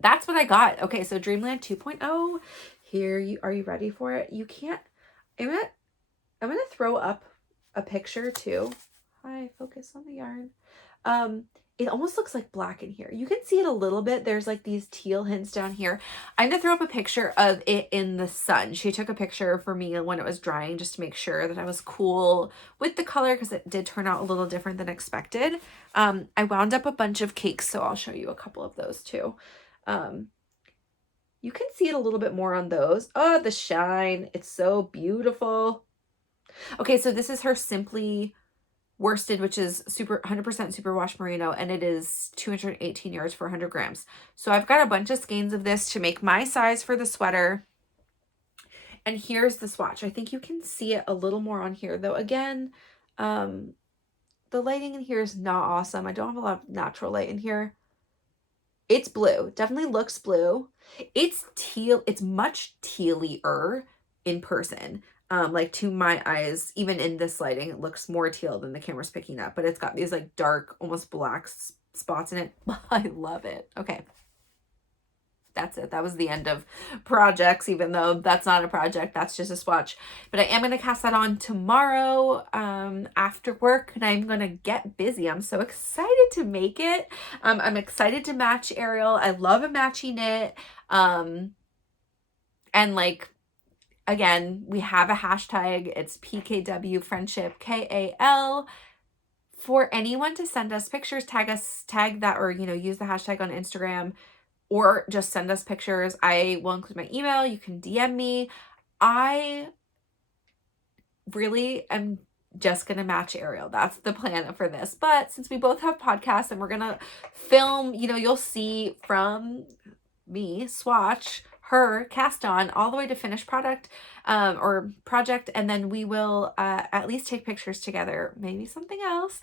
That's what I got. Okay, so Dreamland 2.0. Here, are you ready for it? You can't, I'm gonna throw up a picture too. Hi, focus on the yarn. It almost looks like black in here. You can see it a little bit. There's like these teal hints down here. I'm gonna throw up a picture of it in the sun. She took a picture for me when it was drying just to make sure that I was cool with the color, because it did turn out a little different than expected. I wound up a bunch of cakes, so I'll show you a couple of those too. You can see it a little bit more on those. Oh, the shine. It's so beautiful. Okay, so this is her Simply worsted, which is 100% superwash merino, and it is 218 yards for 100 grams. So I've got a bunch of skeins of this to make my size for the sweater. And here's the swatch. I think you can see it a little more on here, though. Again, the lighting in here is not awesome. I don't have a lot of natural light in here. It's blue. Definitely looks blue. It's teal. It's much tealier in person. Like to my eyes, even in this lighting, it looks more teal than the camera's picking up, but it's got these like dark, almost black spots in it. I love it. Okay. That's it. That was the end of projects, even though that's not a project. That's just a swatch. But I am going to cast that on tomorrow after work, and I'm going to get busy. I'm so excited to make it. I'm excited to match Ariel. I love a matchy knit. And like, again, we have a hashtag. It's PKWFriendshipKAL. For anyone to send us pictures, tag that, or, you know, use the hashtag on Instagram, or just send us pictures. I will include my email. You can DM me. I really am just going to match Ariel. That's the plan for this. But since we both have podcasts and we're going to film, you know, you'll see from me swatch her cast on all the way to finished product or project, and then we will at least take pictures together, maybe something else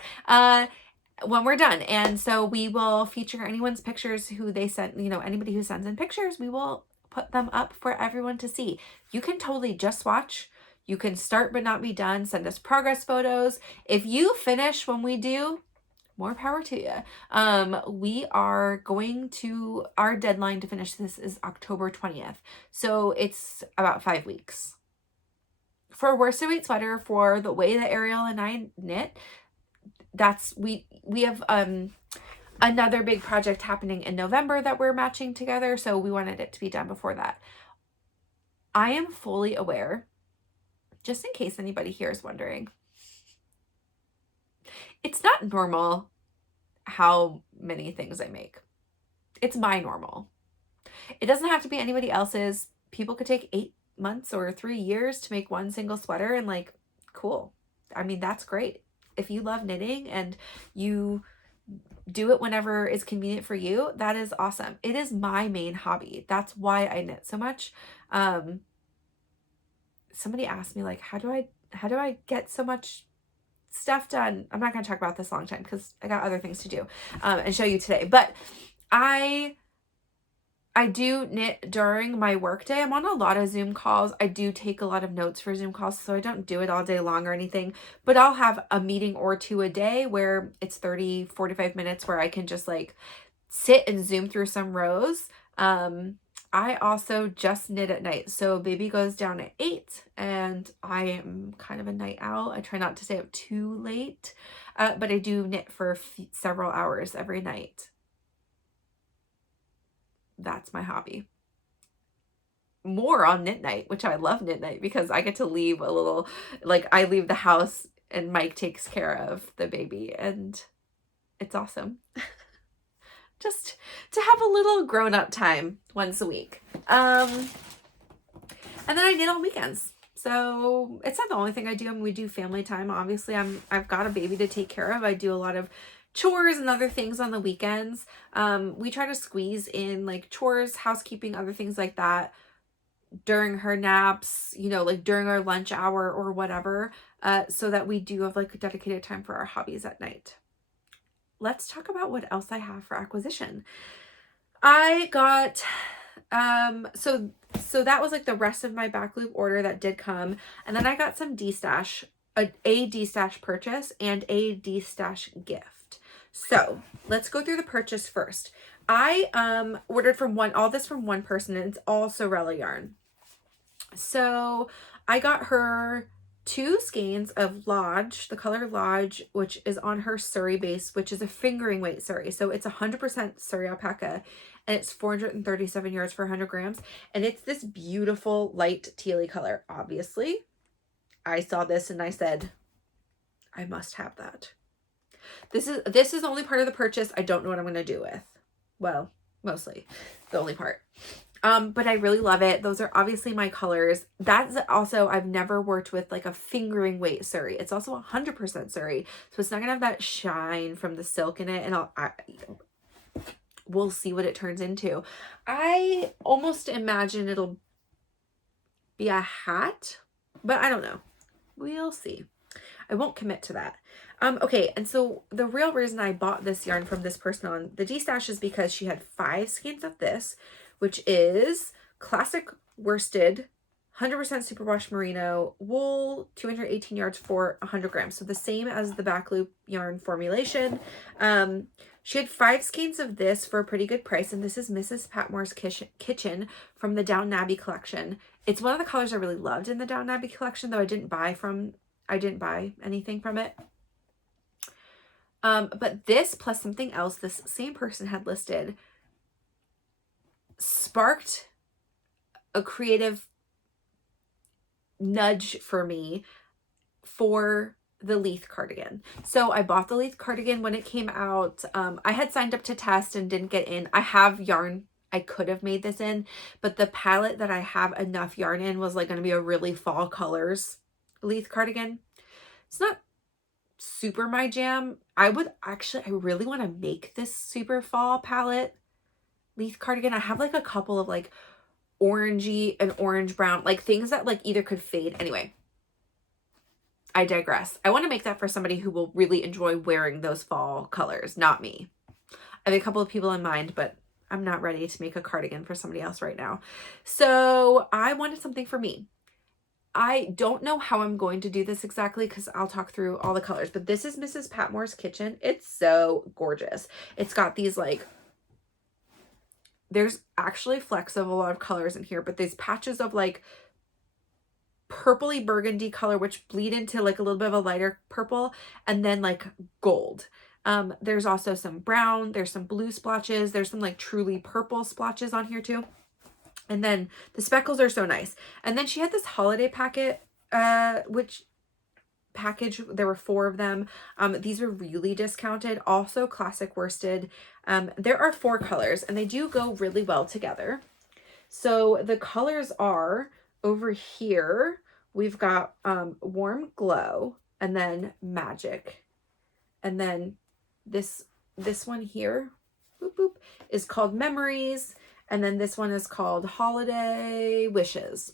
when we're done. And so we will feature anyone's pictures who they sent, you know, anybody who sends in pictures, we will put them up for everyone to see. You can totally just watch. You can start but not be done. Send us progress photos. If you finish when we do, more power to you. We are going to, our deadline to finish this is October 20th. So it's about 5 weeks. For a worsted weight sweater, for the way that Ariel and I knit, that's, we have another big project happening in November that we're matching together. So we wanted it to be done before that. I am fully aware, just in case anybody here is wondering, it's not normal how many things I make. It's my normal. It doesn't have to be anybody else's. People could take 8 months or 3 years to make one single sweater, and like, cool. I mean, that's great. If you love knitting and you do it whenever is convenient for you, that is awesome. It is my main hobby. That's why I knit so much. Somebody asked me, like, how do I get so much stuff done? I'm not going to talk about this a long time because I got other things to do and show you today. But I do knit during my work day. I'm on a lot of Zoom calls. I do take a lot of notes for Zoom calls, so I don't do it all day long or anything. But I'll have a meeting or two a day where it's 30, 45 minutes where I can just like sit and Zoom through some rows. I also just knit at night. So baby goes down at 8 and I am kind of a night owl. I try not to stay up too late, but I do knit for several hours every night. That's my hobby. More on knit night, which I love knit night because I get to leave a little, like I leave the house and Mike takes care of the baby and it's awesome. Just to have a little grown-up time once a week. And then I knit on weekends. So it's not the only thing I do. I mean, we do family time. Obviously, I've got a baby to take care of. I do a lot of chores and other things on the weekends. We try to squeeze in like chores, housekeeping, other things like that during her naps, you know, like during our lunch hour or whatever, so that we do have like a dedicated time for our hobbies at night. Let's talk about what else I have for acquisition. I got, so that was like the rest of my back loop order that did come. And then I got some Destash, a Destash purchase and a Destash gift. So let's go through the purchase first. I ordered from all this from one person, and it's all Sewrella yarn. So I got her 2 skeins of Lodge, the color Lodge, which is on her Surrey base, which is a fingering weight Surrey. So it's 100% Surrey alpaca, and it's 437 yards for 100 grams. And it's this beautiful light tealy color. Obviously, I saw this and I said, I must have that. This is only part of the purchase I don't know what I'm going to do with. Well, mostly the only part. But I really love it. Those are obviously my colors. That's also, I've never worked with like a fingering weight Surrey. It's also 100% Surrey. So it's not gonna have that shine from the silk in it. And we'll see what it turns into. I almost imagine it'll be a hat, but I don't know. We'll see. I won't commit to that. Okay, and so the real reason I bought this yarn from this person on the Destash is because she had 5 skeins of this, which is classic worsted, 100% superwash merino, wool, 218 yards for 100 grams. So the same as the back loop yarn formulation. She had 5 skeins of this for a pretty good price, and this is Mrs. Patmore's Kitchen from the Downton Abbey collection. It's one of the colors I really loved in the Downton Abbey collection, though I didn't buy anything from it. But this plus something else this same person had listed sparked a creative nudge for me for the Leith cardigan. So I bought the Leith cardigan when it came out. I had signed up to test and didn't get in. I have yarn I could have made this in, but the palette that I have enough yarn in was like going to be a really fall colors Leith cardigan. It's not super my jam. I really want to make this super fall palette Leith cardigan. I have like a couple of like orangey and orange brown, like things that like either could fade. Anyway, I digress. I want to make that for somebody who will really enjoy wearing those fall colors, not me. I have a couple of people in mind, but I'm not ready to make a cardigan for somebody else right now. So I wanted something for me. I don't know how I'm going to do this exactly because I'll talk through all the colors, but this is Mrs. Patmore's Kitchen. It's so gorgeous. It's got these like, there's actually flecks of a lot of colors in here, but these patches of like purpley burgundy color, which bleed into like a little bit of a lighter purple, and then like gold. There's also some brown, there's some blue splotches, there's some like truly purple splotches on here too. And then the speckles are so nice. And then she had this holiday packet, there were 4 of them. These were really discounted, also classic worsted. There are 4 colors and they do go really well together. So the colors are over here. We've got Warm Glow and then Magic. And then this one here, boop, boop, is called Memories. And then this one is called Holiday Wishes.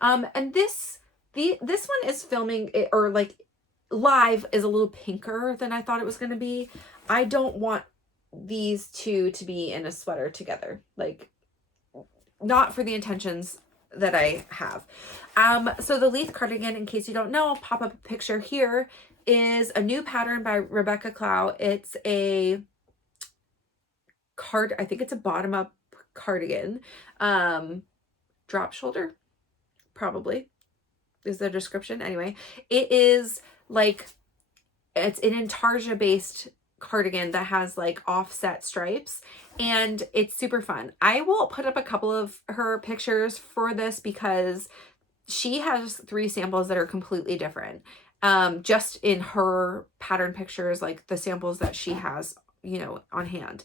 And this one is filming it, or like live is a little pinker than I thought it was going to be. I don't want these two to be in a sweater together. Like, not for the intentions that I have. So the Leith cardigan, in case you don't know, I'll pop up a picture here, is a new pattern by Rebecca Clow. It's a I think it's a bottom up cardigan, drop shoulder, probably is the description. Anyway, it is like, it's an intarsia based cardigan that has like offset stripes, and it's super fun. I will put up a couple of her pictures for this because she has 3 samples that are completely different, just in her pattern pictures, like the samples that she has, you know, on hand.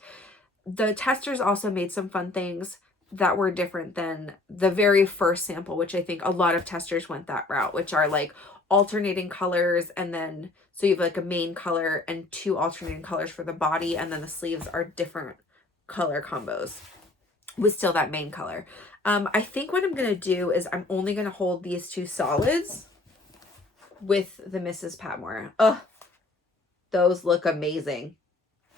The testers also made some fun things that were different than the very first sample, which I think a lot of testers went that route, which are like alternating colors. And then, so you have like a main color and 2 alternating colors for the body. And then the sleeves are different color combos with still that main color. I think what I'm going to do is I'm only going to hold these two solids with the Mrs. Patmore. Ugh, those look amazing.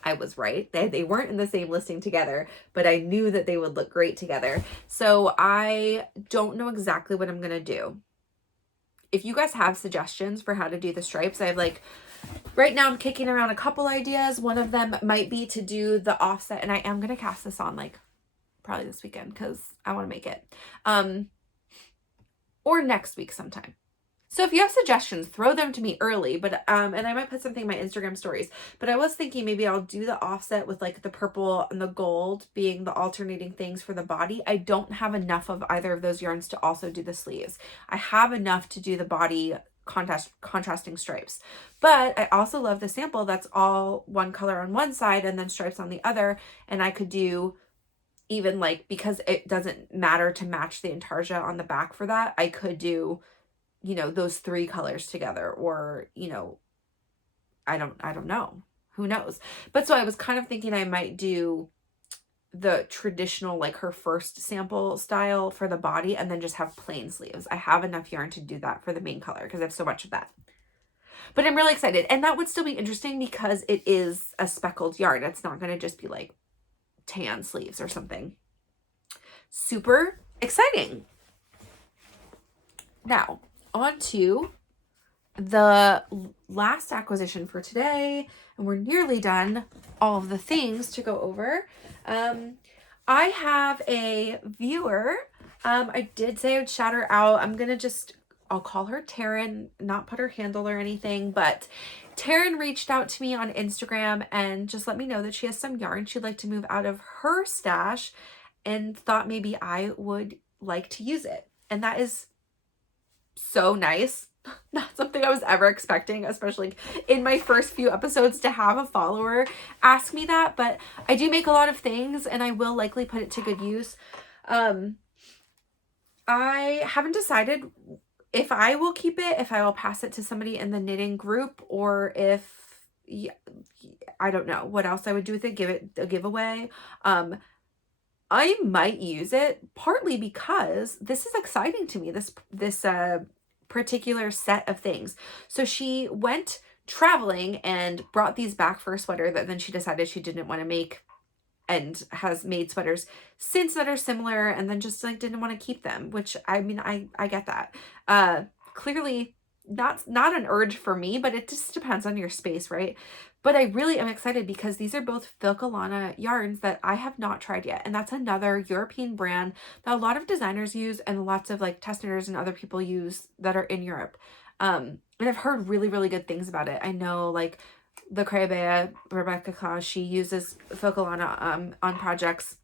I was right. They weren't in the same listing together, but I knew that they would look great together. So I don't know exactly what I'm going to do. If you guys have suggestions for how to do the stripes, I have like, right now I'm kicking around a couple ideas. One of them might be to do the offset, and I am going to cast this on like probably this weekend because I want to make it. Or next week sometime. So if you have suggestions, throw them to me early, but and I might put something in my Instagram stories. But I was thinking maybe I'll do the offset with like the purple and the gold being the alternating things for the body. I don't have enough of either of those yarns to also do the sleeves. I have enough to do the body contrasting stripes. But I also love the sample that's all one color on one side and then stripes on the other. And I could do even like, because it doesn't matter to match the intarsia on the back for that, I could do, you know, those three colors together, or, you know, I don't know, who knows. But so I was kind of thinking I might do the traditional, like her first sample style for the body, and then just have plain sleeves. I have enough yarn to do that for the main color because I have so much of that. But I'm really excited, and that would still be interesting because it is a speckled yarn. It's not going to just be like tan sleeves or something. Super exciting. Now, on to the last acquisition for today, and we're nearly done all of the things to go over. I have a viewer. I did say I would shout her out. I'll call her Taryn, not put her handle or anything, but Taryn reached out to me on Instagram and just let me know that she has some yarn she'd like to move out of her stash and thought maybe I would like to use it. And that is so nice. Not something I was ever expecting, especially in my first few episodes, to have a follower ask me that. But I do make a lot of things and I will likely put it to good use. I haven't decided if I will keep it, if I will pass it to somebody in the knitting group, or if, I don't know what else I would do with it, give it a giveaway. I might use it partly because this is exciting to me, this particular set of things. So she went traveling and brought these back for a sweater that then she decided she didn't want to make, and has made sweaters since that are similar, and then just like didn't want to keep them, which I mean, I get that. Clearly not an urge for me, but it just depends on your space, right? But I really am excited because these are both Ficolana yarns that I have not tried yet. And that's another European brand that a lot of designers use and lots of like test knitters and other people use that are in Europe. And I've heard really, really good things about it. I know like the Crave, Rebecca Claus, she uses Ficolana on projects.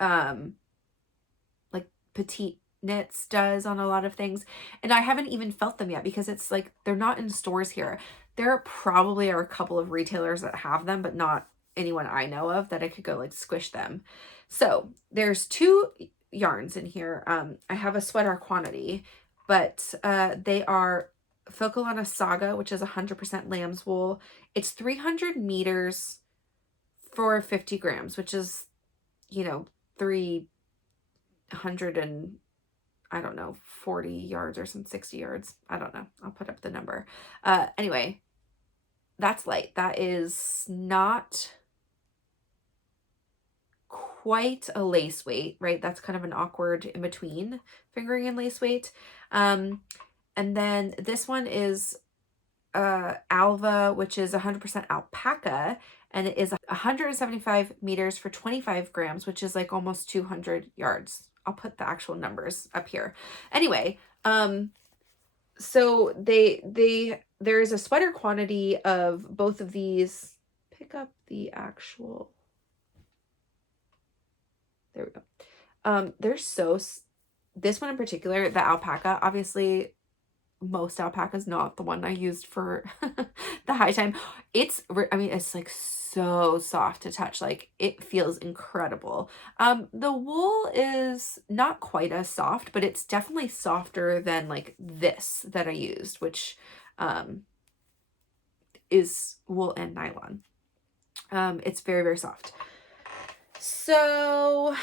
Like Petite Knits does on a lot of things. And I haven't even felt them yet because it's like they're not in stores here. There probably are a couple of retailers that have them, but not anyone I know of that I could go like squish them. So there's two yarns in here. I have a sweater quantity, but they are Ficolana Saga, which is 100% lamb's wool. It's 300 meters for 50 grams, which is, you know, 300 and I don't know, 40 yards or some 60 yards. I don't know. I'll put up the number. Anyway, that's light. That is not quite a lace weight, right? That's kind of an awkward in between fingering and lace weight. And then this one is Alva, which is 100% alpaca, and it is 175 meters for 25 grams, which is like almost 200 yards. I'll put the actual numbers up here. Anyway, so there is a sweater quantity of both of these. Pick up the actual, there we go. This one in particular, the alpaca, obviously most alpaca is not the one I used for the high time. It's like so soft to touch. Like it feels incredible. The wool is not quite as soft, but it's definitely softer than like this that I used, which is wool and nylon. It's very, very soft. So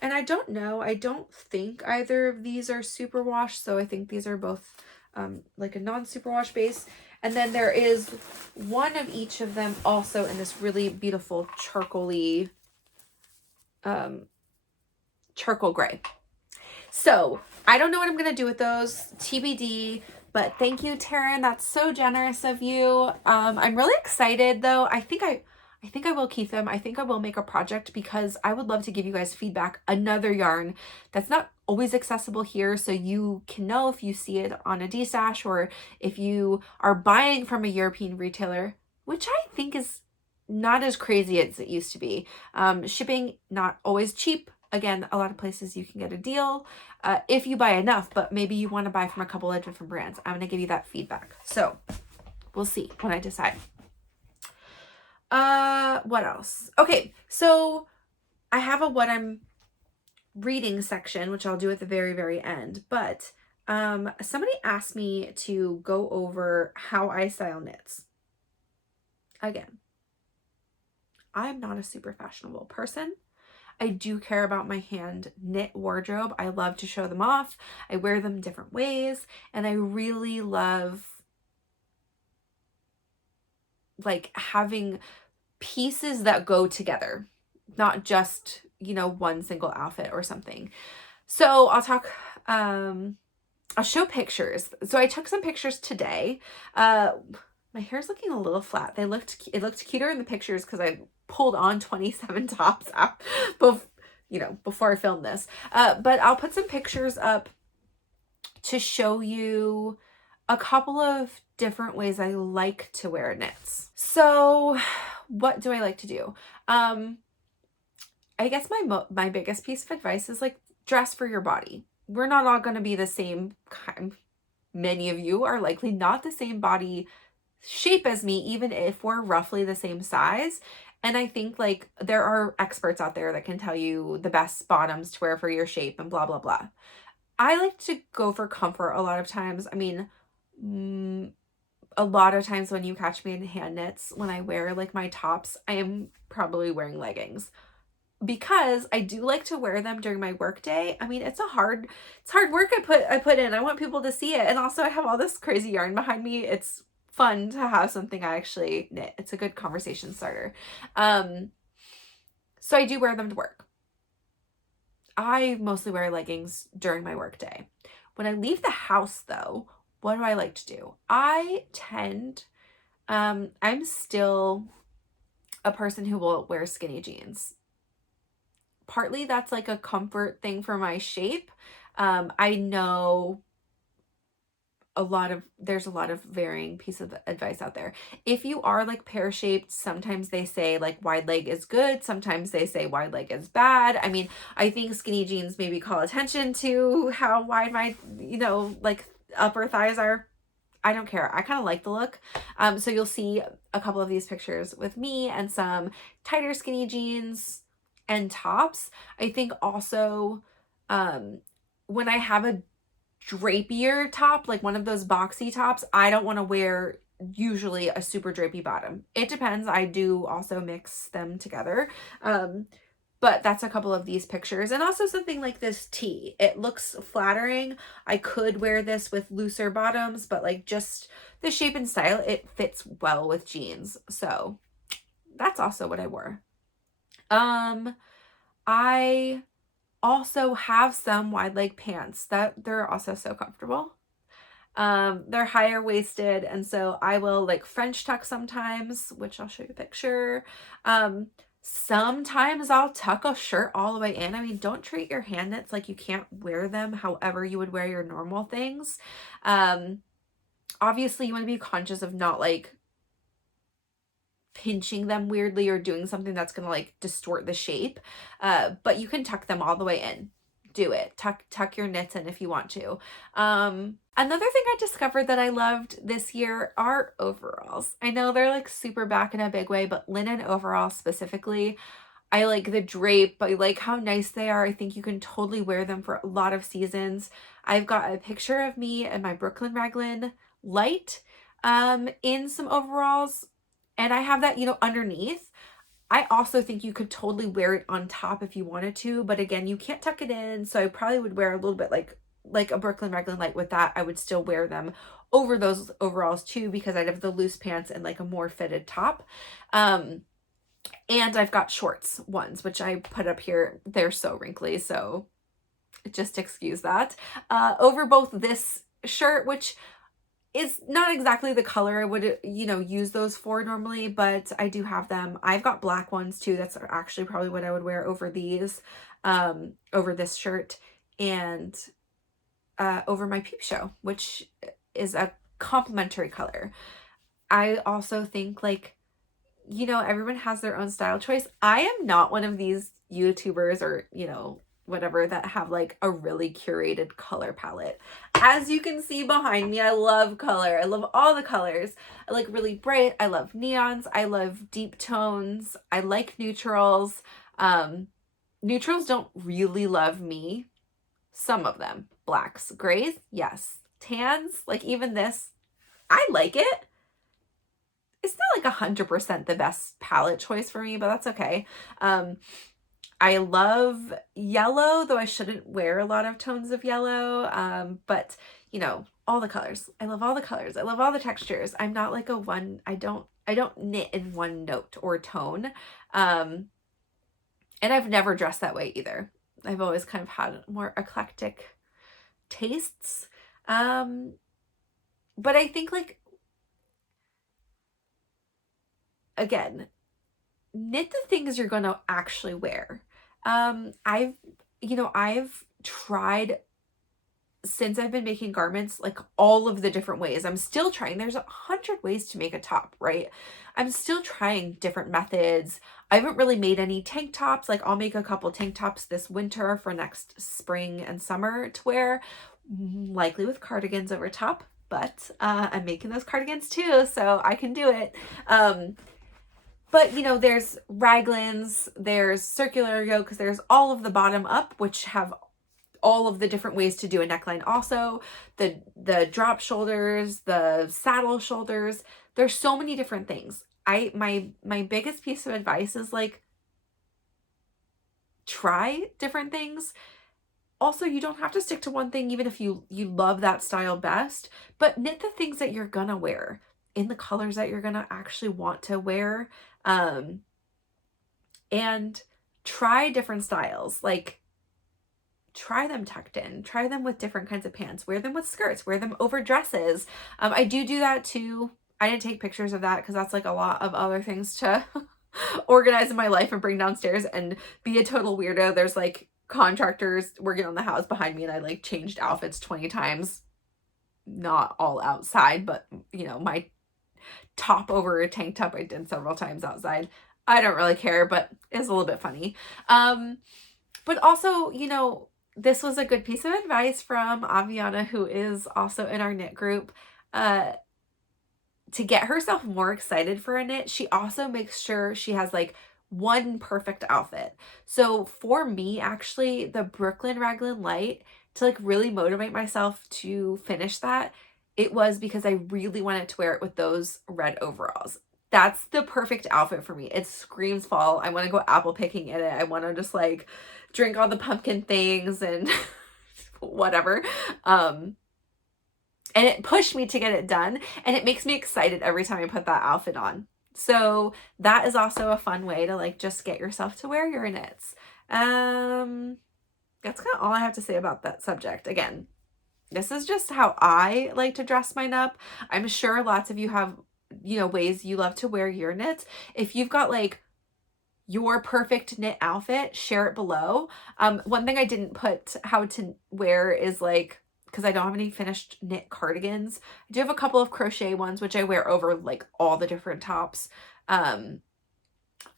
and I don't know, I don't think either of these are superwash, so I think these are both like a non-superwash base. And then there is one of each of them also in this really beautiful charcoal-y charcoal gray. So I don't know what I'm gonna do with those, TBD, but thank you, Taryn. That's so generous of you. I'm really excited though. I think I will keep them. I think I will make a project because I would love to give you guys feedback. Another yarn that's not always accessible here, so you can know if you see it on a Destash or if you are buying from a European retailer, which I think is not as crazy as it used to be. Shipping, not always cheap. Again, a lot of places you can get a deal if you buy enough, but maybe you want to buy from a couple of different brands. I'm going to give you that feedback. So we'll see when I decide. What else? Okay, so I have a what I'm reading section, which I'll do at the very, very end. But somebody asked me to go over how I style knits. Again, I'm not a super fashionable person. I do care about my hand knit wardrobe. I love to show them off. I wear them different ways, and I really love like having pieces that go together, not just, you know, one single outfit or something. So I'll talk, I'll show pictures. So I took some pictures today. My hair's looking a little flat. It looked cuter in the pictures because I pulled on 27 tops out before I filmed this. But I'll put some pictures up to show you a couple of different ways I like to wear knits. So what do I like to do? I guess my biggest piece of advice is like dress for your body. We're not all going to be the same kind. Many of you are likely not the same body shape as me, even if we're roughly the same size. And I think like there are experts out there that can tell you the best bottoms to wear for your shape and blah, blah, blah. I like to go for comfort a lot of times. I mean, a lot of times when you catch me in hand knits, when I wear like my tops, I am probably wearing leggings because I do like to wear them during my work day. I mean, it's hard work I put in. I want people to see it. And also I have all this crazy yarn behind me. It's fun to have something I actually knit. It's a good conversation starter. So I do wear them to work. I mostly wear leggings during my work day. When I leave the house though, what do I like to do? I tend, I'm still a person who will wear skinny jeans. Partly that's like a comfort thing for my shape. I know there's a lot of varying pieces of advice out there. If you are like pear-shaped, sometimes they say like wide leg is good. Sometimes they say wide leg is bad. I mean, I think skinny jeans maybe call attention to how wide my, like upper thighs are. I don't care. I kind of like the look. So you'll see a couple of these pictures with me and some tighter skinny jeans and tops. I think also when I have a drapier top, like one of those boxy tops, I don't want to wear usually a super drapey bottom. It depends. I do also mix them together. But that's a couple of these pictures. And also something like this tee. It looks flattering. I could wear this with looser bottoms, but like just the shape and style, it fits well with jeans. So that's also what I wore. I also have some wide leg pants that they're also so comfortable. They're higher waisted, and so I will like French tuck sometimes, which I'll show you a picture. Sometimes I'll tuck a shirt all the way in. I mean, don't treat your hand knits like you can't wear them however you would wear your normal things. Obviously you want to be conscious of not like pinching them weirdly or doing something that's going to like distort the shape. But you can tuck them all the way in. Do it. Tuck your knits in if you want to. Another thing I discovered that I loved this year are overalls. I know they're like super back in a big way, but linen overalls specifically, I like the drape. I like how nice they are. I think you can totally wear them for a lot of seasons. I've got a picture of me and my Brooklyn Raglan light in some overalls. And I have that, underneath. I also think you could totally wear it on top if you wanted to, but again, you can't tuck it in. So I probably would wear a little bit like a Brooklyn Raglan Light with that. I would still wear them over those overalls too, because I'd have the loose pants and like a more fitted top. And I've got shorts ones, which I put up here. They're so wrinkly, so just excuse that. Over both this shirt, which is not exactly the color I would, you know, use those for normally, but I do have them. I've got black ones too. That's actually probably what I would wear over these, over this shirt, and over my peep show, which is a complementary color. I also think, like, you know, everyone has their own style choice. I am not one of these YouTubers or, you know, whatever, that have like a really curated color palette. As you can see behind me, I love color. I love all the colors. I like really bright. I love neons. I love deep tones. I like neutrals. Neutrals don't really love me. Some of them. Blacks, grays, yes. Tans, like even this, I like it. It's not like 100% the best palette choice for me, but that's okay. I love yellow, though I shouldn't wear a lot of tones of yellow. But you know, all the colors. I love all the colors. I love all the textures. I'm not like I don't knit in one note or tone. And I've never dressed that way either. I've always kind of had more eclectic tastes. But I think, like, again, knit the things you're going to actually wear. I've tried, since I've been making garments, like all of the different ways. I'm still trying. There's 100 ways to make a top, right? I'm still trying different methods. I haven't really made any tank tops. Like, I'll make a couple tank tops this winter for next spring and summer to wear, likely with cardigans over top, but I'm making those cardigans too, so I can do it. But, you know, there's raglans, there's circular yokes, there's all of the bottom up, which have all of the different ways to do a neckline also. The drop shoulders, the saddle shoulders. There's so many different things. My biggest piece of advice is, like, try different things. Also, you don't have to stick to one thing, even if you love that style best, but knit the things that you're gonna wear in the colors that you're gonna actually want to wear. And try different styles. Like, try them tucked in, try them with different kinds of pants, wear them with skirts, wear them over dresses. I do that too. I didn't take pictures of that because that's like a lot of other things to organize in my life and bring downstairs and be a total weirdo. There's like contractors working on the house behind me, and I like changed outfits 20 times. Not all outside, but you know, my top over a tank top I did several times outside. I don't really care, but it's a little bit funny. But also, you know, this was a good piece of advice from Aviana, who is also in our knit group, to get herself more excited for a knit. She also makes sure she has like one perfect outfit. So for me, actually, the Brooklyn Raglan Light, to like really motivate myself to finish that, it was because I really wanted to wear it with those red overalls. That's the perfect outfit for me. It screams fall. I want to go apple picking in it. I want to just like drink all the pumpkin things and whatever. And it pushed me to get it done, and it makes me excited every time I put that outfit on. So that is also a fun way to like just get yourself to wear your knits. That's kind of all I have to say about that subject. Again, this is just how I like to dress mine up. I'm sure lots of you have, you know, ways you love to wear your knits. If you've got like your perfect knit outfit, share it below. One thing I didn't put how to wear is like, because I don't have any finished knit cardigans. I do have a couple of crochet ones, which I wear over like all the different tops. I'm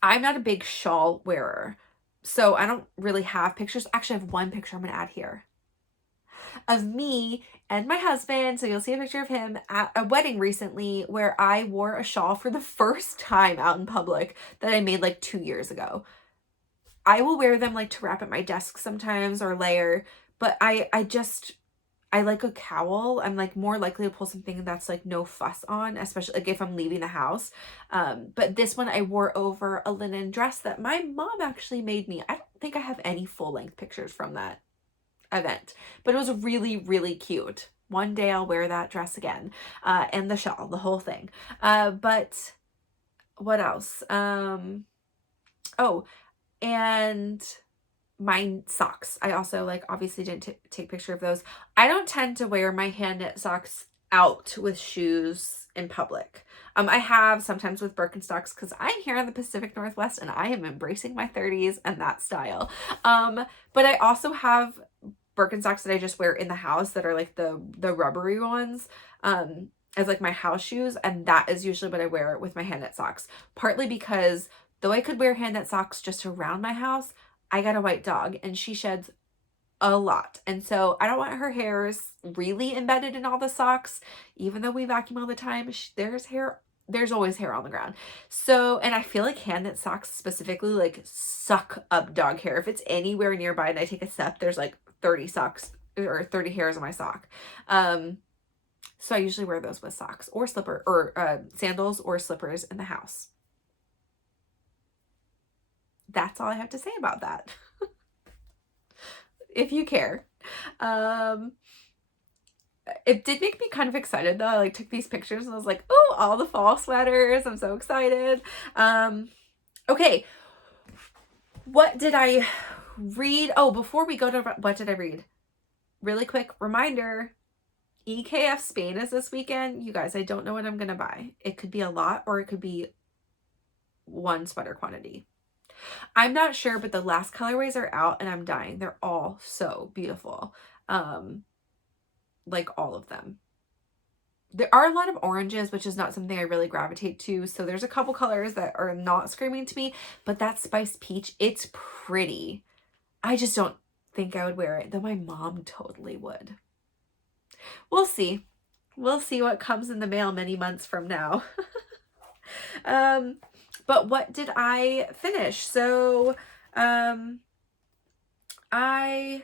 not a big shawl wearer, so I don't really have pictures. Actually, I have one picture I'm going to add here of me and my husband. So you'll see a picture of him at a wedding recently where I wore a shawl for the first time out in public that I made like 2 years ago. I will wear them like to wrap at my desk sometimes or layer, but I I like a cowl. I'm like more likely to pull something that's like no fuss on, especially like if I'm leaving the house. But this one I wore over a linen dress that my mom actually made me. I don't think I have any full length pictures from that event, but it was really, really cute. One day I'll wear that dress again, and the shawl, the whole thing. But what else? Oh, and my socks. I also like obviously didn't take a picture of those. I don't tend to wear my hand knit socks out with shoes in public. I have sometimes with Birkenstocks because I'm here in the Pacific Northwest and I am embracing my 30s and that style. But I also have Birkenstocks that I just wear in the house that are like the rubbery ones, as like my house shoes, and that is usually what I wear with my hand knit socks. Partly because though I could wear hand knit socks just around my house, I got a white dog and she sheds a lot. And so I don't want her hairs really embedded in all the socks. Even though we vacuum all the time, there's always hair on the ground. So, and I feel like hand knit socks specifically like suck up dog hair. If it's anywhere nearby and I take a step, there's like 30 socks or 30 hairs on my sock. So I usually wear those with socks or sandals or slippers in the house. That's all I have to say about that. If you care. It did make me kind of excited though. I like took these pictures and I was like, oh, all the fall sweaters. I'm so excited. Okay. What did I read? Oh, before we go to what did I read? Really quick reminder. EKF Spain is this weekend. You guys, I don't know what I'm going to buy. It could be a lot or it could be one sweater quantity. I'm not sure, but the last colorways are out and I'm dying. They're all so beautiful. Like all of them. There are a lot of oranges, which is not something I really gravitate to. So there's a couple colors that are not screaming to me, but that spiced peach, it's pretty. I just don't think I would wear it, though my mom totally would. We'll see. We'll see what comes in the mail many months from now. But what did I finish? So, I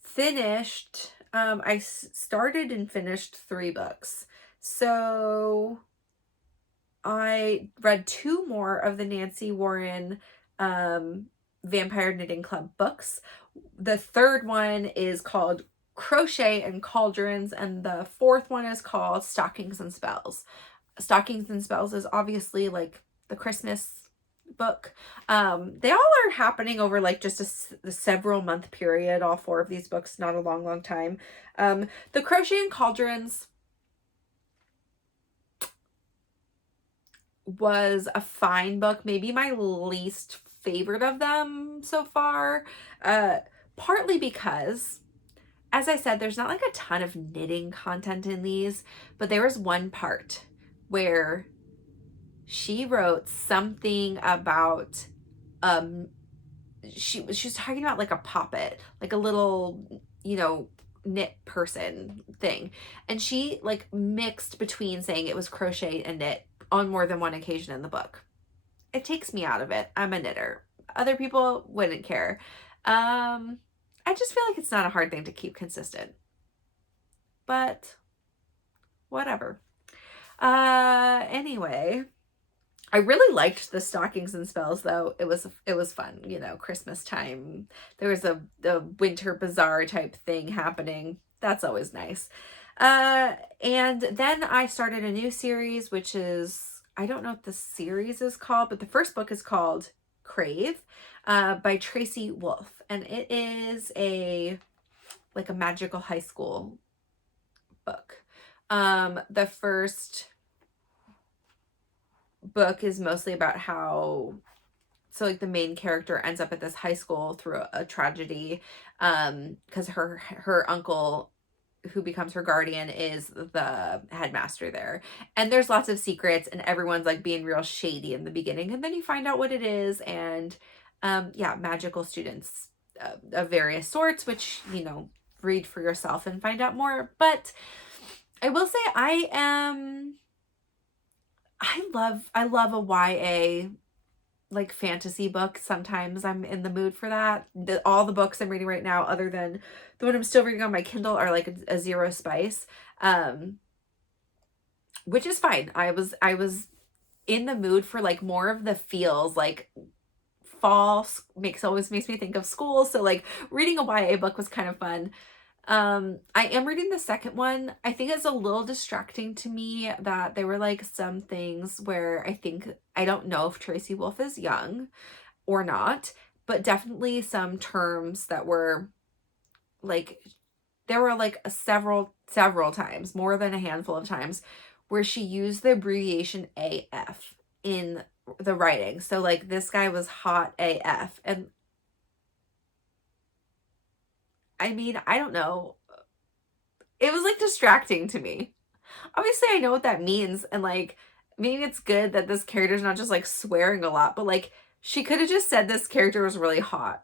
finished, I started and finished 3 books. So I read 2 more of the Nancy Warren, Vampire Knitting Club books. The 3rd one is called Crochet and Cauldrons, and the 4th one is called Stockings and Spells. Stockings and Spells is obviously like the Christmas book. They all are happening over like just a several month period, all 4 of these books, not a long time. The Crochet and Cauldrons was a fine book, maybe my least favorite of them so far, partly because, as I said, there's not like a ton of knitting content in these, but there was one part where she wrote something about, she was talking about like a poppet, like a little, knit person thing. And she like mixed between saying it was crochet and knit on more than one occasion in the book. It takes me out of it. I'm a knitter. Other people wouldn't care. I just feel like it's not a hard thing to keep consistent, but whatever. Anyway, I really liked the Stockings and Spells though. It was fun, Christmas time. There was a winter bazaar type thing happening. That's always nice. And then I started a new series, which is, I don't know what the series is called, but the first book is called Crave, by Tracy Wolff. And it is like a magical high school book. The first book is mostly about how, so like the main character ends up at this high school through a tragedy, because her uncle, who becomes her guardian, is the headmaster there, and there's lots of secrets and everyone's like being real shady in the beginning, and then you find out what it is. And yeah, magical students of various sorts, which read for yourself and find out more. But I will say I love a YA like fantasy book, sometimes I'm in the mood for that. All the books I'm reading right now, other than the one I'm still reading on my Kindle, are like a zero spice, which is fine. I was in the mood for like more of the feels, like fall always makes me think of school. So like reading a YA book was kind of fun. I am reading the second one. I think it's a little distracting to me that there were like some things where I don't know if Tracy Wolff is young or not, but definitely some terms that were like, there were like several times, more than a handful of times, where she used the abbreviation AF in the writing. So like this guy was hot AF, and I mean, I don't know. It was like distracting to me. Obviously, I know what that means, and like maybe it's good that this character's not just like swearing a lot, but like she could have just said this character was really hot.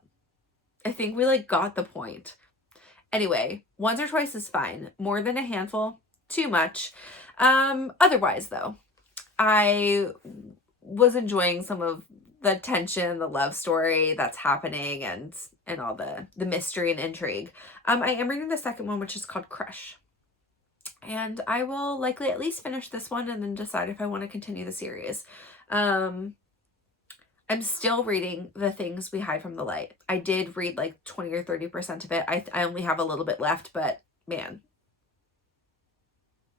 I think we like got the point. Anyway, once or twice is fine. More than a handful, too much. Otherwise though, I was enjoying some of the tension, the love story that's happening, and all the mystery and intrigue. I am reading the second one, which is called Crush. And I will likely at least finish this one and then decide if I want to continue the series. I'm still reading The Things We Hide from the Light. I did read like 20 or 30% of it. I only have a little bit left, but man,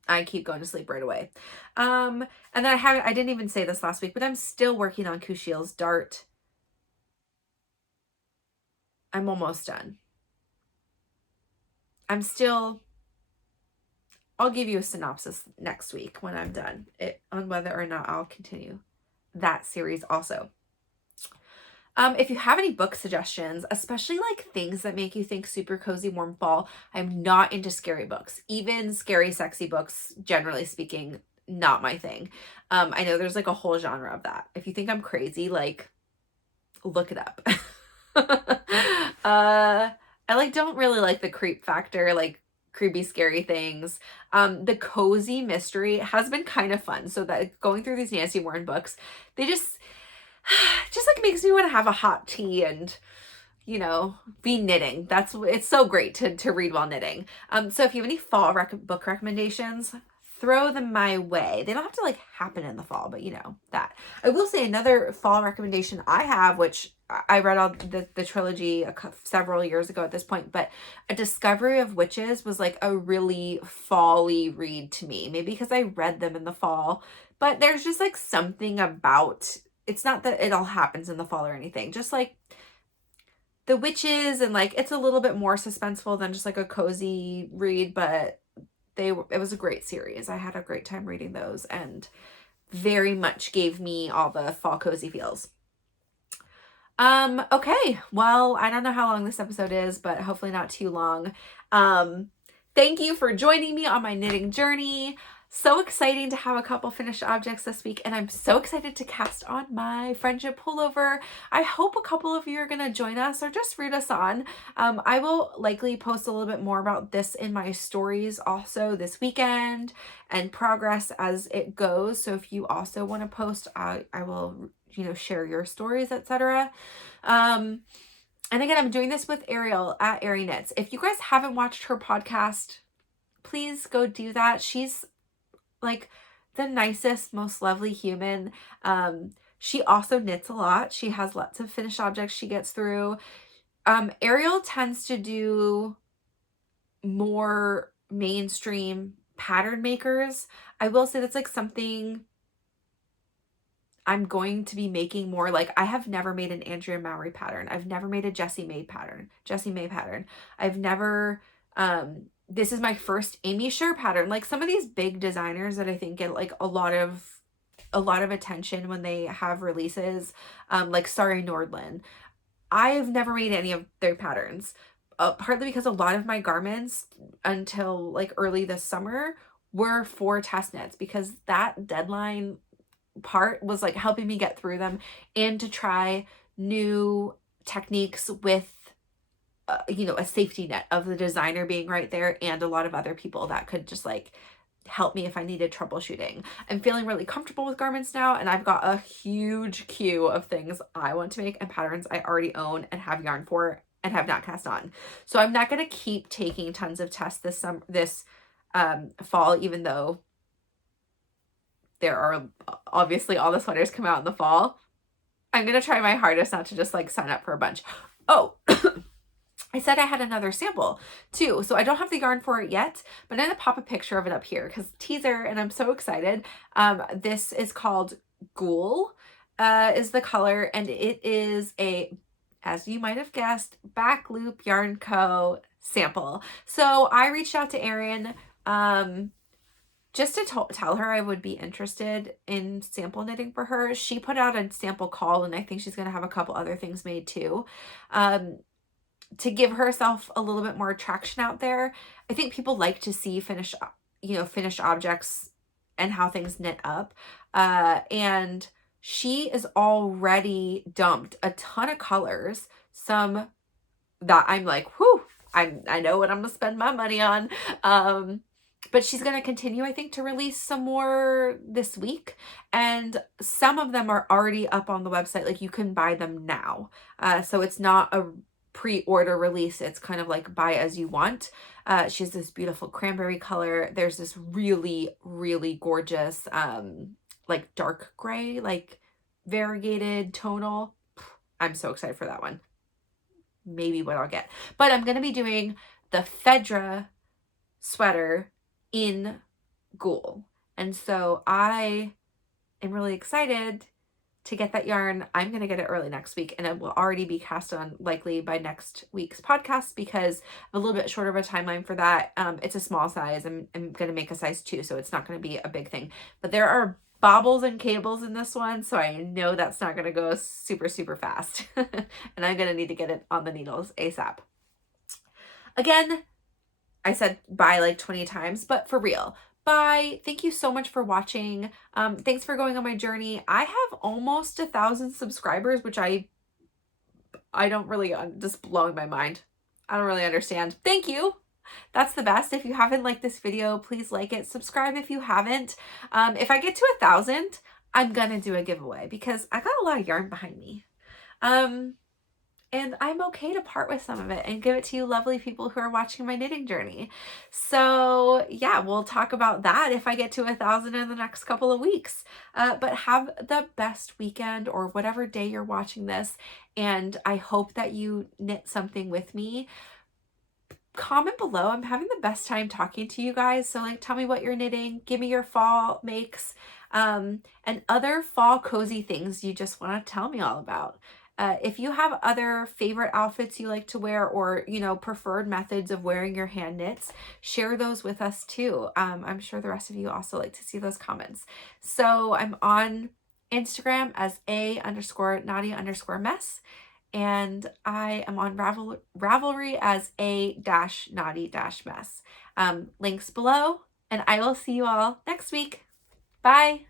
I keep going to sleep right away. And then I didn't even say this last week, but I'm still working on Kushiel's Dart. I'm almost done. I'll give you a synopsis next week when I'm done on whether or not I'll continue that series also. If you have any book suggestions, especially like things that make you think super cozy, warm fall, I'm not into scary books. Even scary, sexy books, generally speaking, not my thing. I know there's like a whole genre of that. If you think I'm crazy, like look it up. I like don't really like the creep factor, like creepy, scary things. The cozy mystery has been kind of fun. So that going through these Nancy Warren books, they just like makes me want to have a hot tea and, you know, be knitting. It's so great to read while knitting. So if you have any fall book recommendations, throw them my way. They don't have to like happen in the fall, but you know that. I will say another fall recommendation I have, which I read all the trilogy several years ago at this point, but A Discovery of Witches was like a really fall-y read to me. Maybe because I read them in the fall, but there's just like something about, it's not that it all happens in the fall or anything, just like the witches, and like it's a little bit more suspenseful than just like a cozy read, but it was a great series. I had a great time reading those and very much gave me all the fall cozy feels. Okay, well, I don't know how long this episode is, but hopefully not too long. Thank you for joining me on my knitting journey. So exciting to have a couple finished objects this week, and I'm so excited to cast on my friendship pullover. I hope a couple of you are going to join us or just root us on. I will likely post a little bit more about this in my stories also this weekend and progress as it goes. So if you also want to post, I will, you know, share your stories, etc. And again, I'm doing this with Ariel at Airy Knits. If you guys haven't watched her podcast, please go do that. She's like the nicest, most lovely human. She also knits a lot. She has lots of finished objects she gets through. Ariel tends to do more mainstream pattern makers. I will say that's like something I'm going to be making more. Like I have never made an Andrea Mowry pattern. I've never made a Jessie May pattern. I've never, this is my first Aimee Sher pattern. Like some of these big designers that I think get like a lot of attention when they have releases, like Sari Nordlund. I've never made any of their patterns, partly because a lot of my garments until like early this summer were for test knits, because that deadline part was like helping me get through them and to try new techniques with you know, a safety net of the designer being right there and a lot of other people that could just like help me if I needed troubleshooting. I'm feeling really comfortable with garments now, and I've got a huge queue of things I want to make and patterns I already own and have yarn for and have not cast on. So I'm not going to keep taking tons of tests this fall, even though there are obviously all the sweaters come out in the fall. I'm going to try my hardest not to just like sign up for a bunch. Oh, I said I had another sample too. So I don't have the yarn for it yet, but I'm going to pop a picture of it up here because teaser, and I'm so excited. This is called Ghoul, is the color, and it is a, as you might have guessed, Back Loop Yarn Co. sample. So I reached out to Erin, just to tell her I would be interested in sample knitting for her. She put out a sample call, and I think she's going to have a couple other things made too, to give herself a little bit more traction out there. I think people like to see finished objects and how things knit up. And she is already dumped a ton of colors, some that I'm like, whew, I know what I'm going to spend my money on. But she's going to continue, I think, to release some more this week. And some of them are already up on the website. Like, you can buy them now. So it's not a pre-order release. It's kind of like buy as you want. She has this beautiful cranberry color. There's this really, really gorgeous, like dark gray, like variegated tonal. I'm so excited for that one. Maybe what I'll get. But I'm going to be doing the Fedra sweater in Ghoul. And so I am really excited to get that yarn. I'm going to get it early next week, and it will already be cast on likely by next week's podcast because a little bit shorter of a timeline for that. It's a small size. I'm going to make a size 2, so it's not going to be a big thing. But there are bobbles and cables in this one, so I know that's not going to go super, super fast. And I'm going to need to get it on the needles ASAP. Again, I said bye like 20 times, but for real, bye. Thank you so much for watching. Thanks for going on my journey. I have almost 1,000 subscribers, which I don't really, just blowing my mind. I don't really understand. Thank you. That's the best. If you haven't liked this video, please like it. Subscribe if you haven't. If I get to 1,000, I'm gonna do a giveaway because I got a lot of yarn behind me. And I'm okay to part with some of it and give it to you lovely people who are watching my knitting journey. So yeah, we'll talk about that if I get to 1,000 in the next couple of weeks. But have the best weekend or whatever day you're watching this. And I hope that you knit something with me. Comment below. I'm having the best time talking to you guys. So like, tell me what you're knitting. Give me your fall makes and other fall cozy things you just want to tell me all about. If you have other favorite outfits you like to wear or, preferred methods of wearing your hand knits, share those with us too. I'm sure the rest of you also like to see those comments. So I'm on Instagram as a_naughty_mess. And I am on Ravelry as a-naughty-mess. Links below, and I will see you all next week. Bye.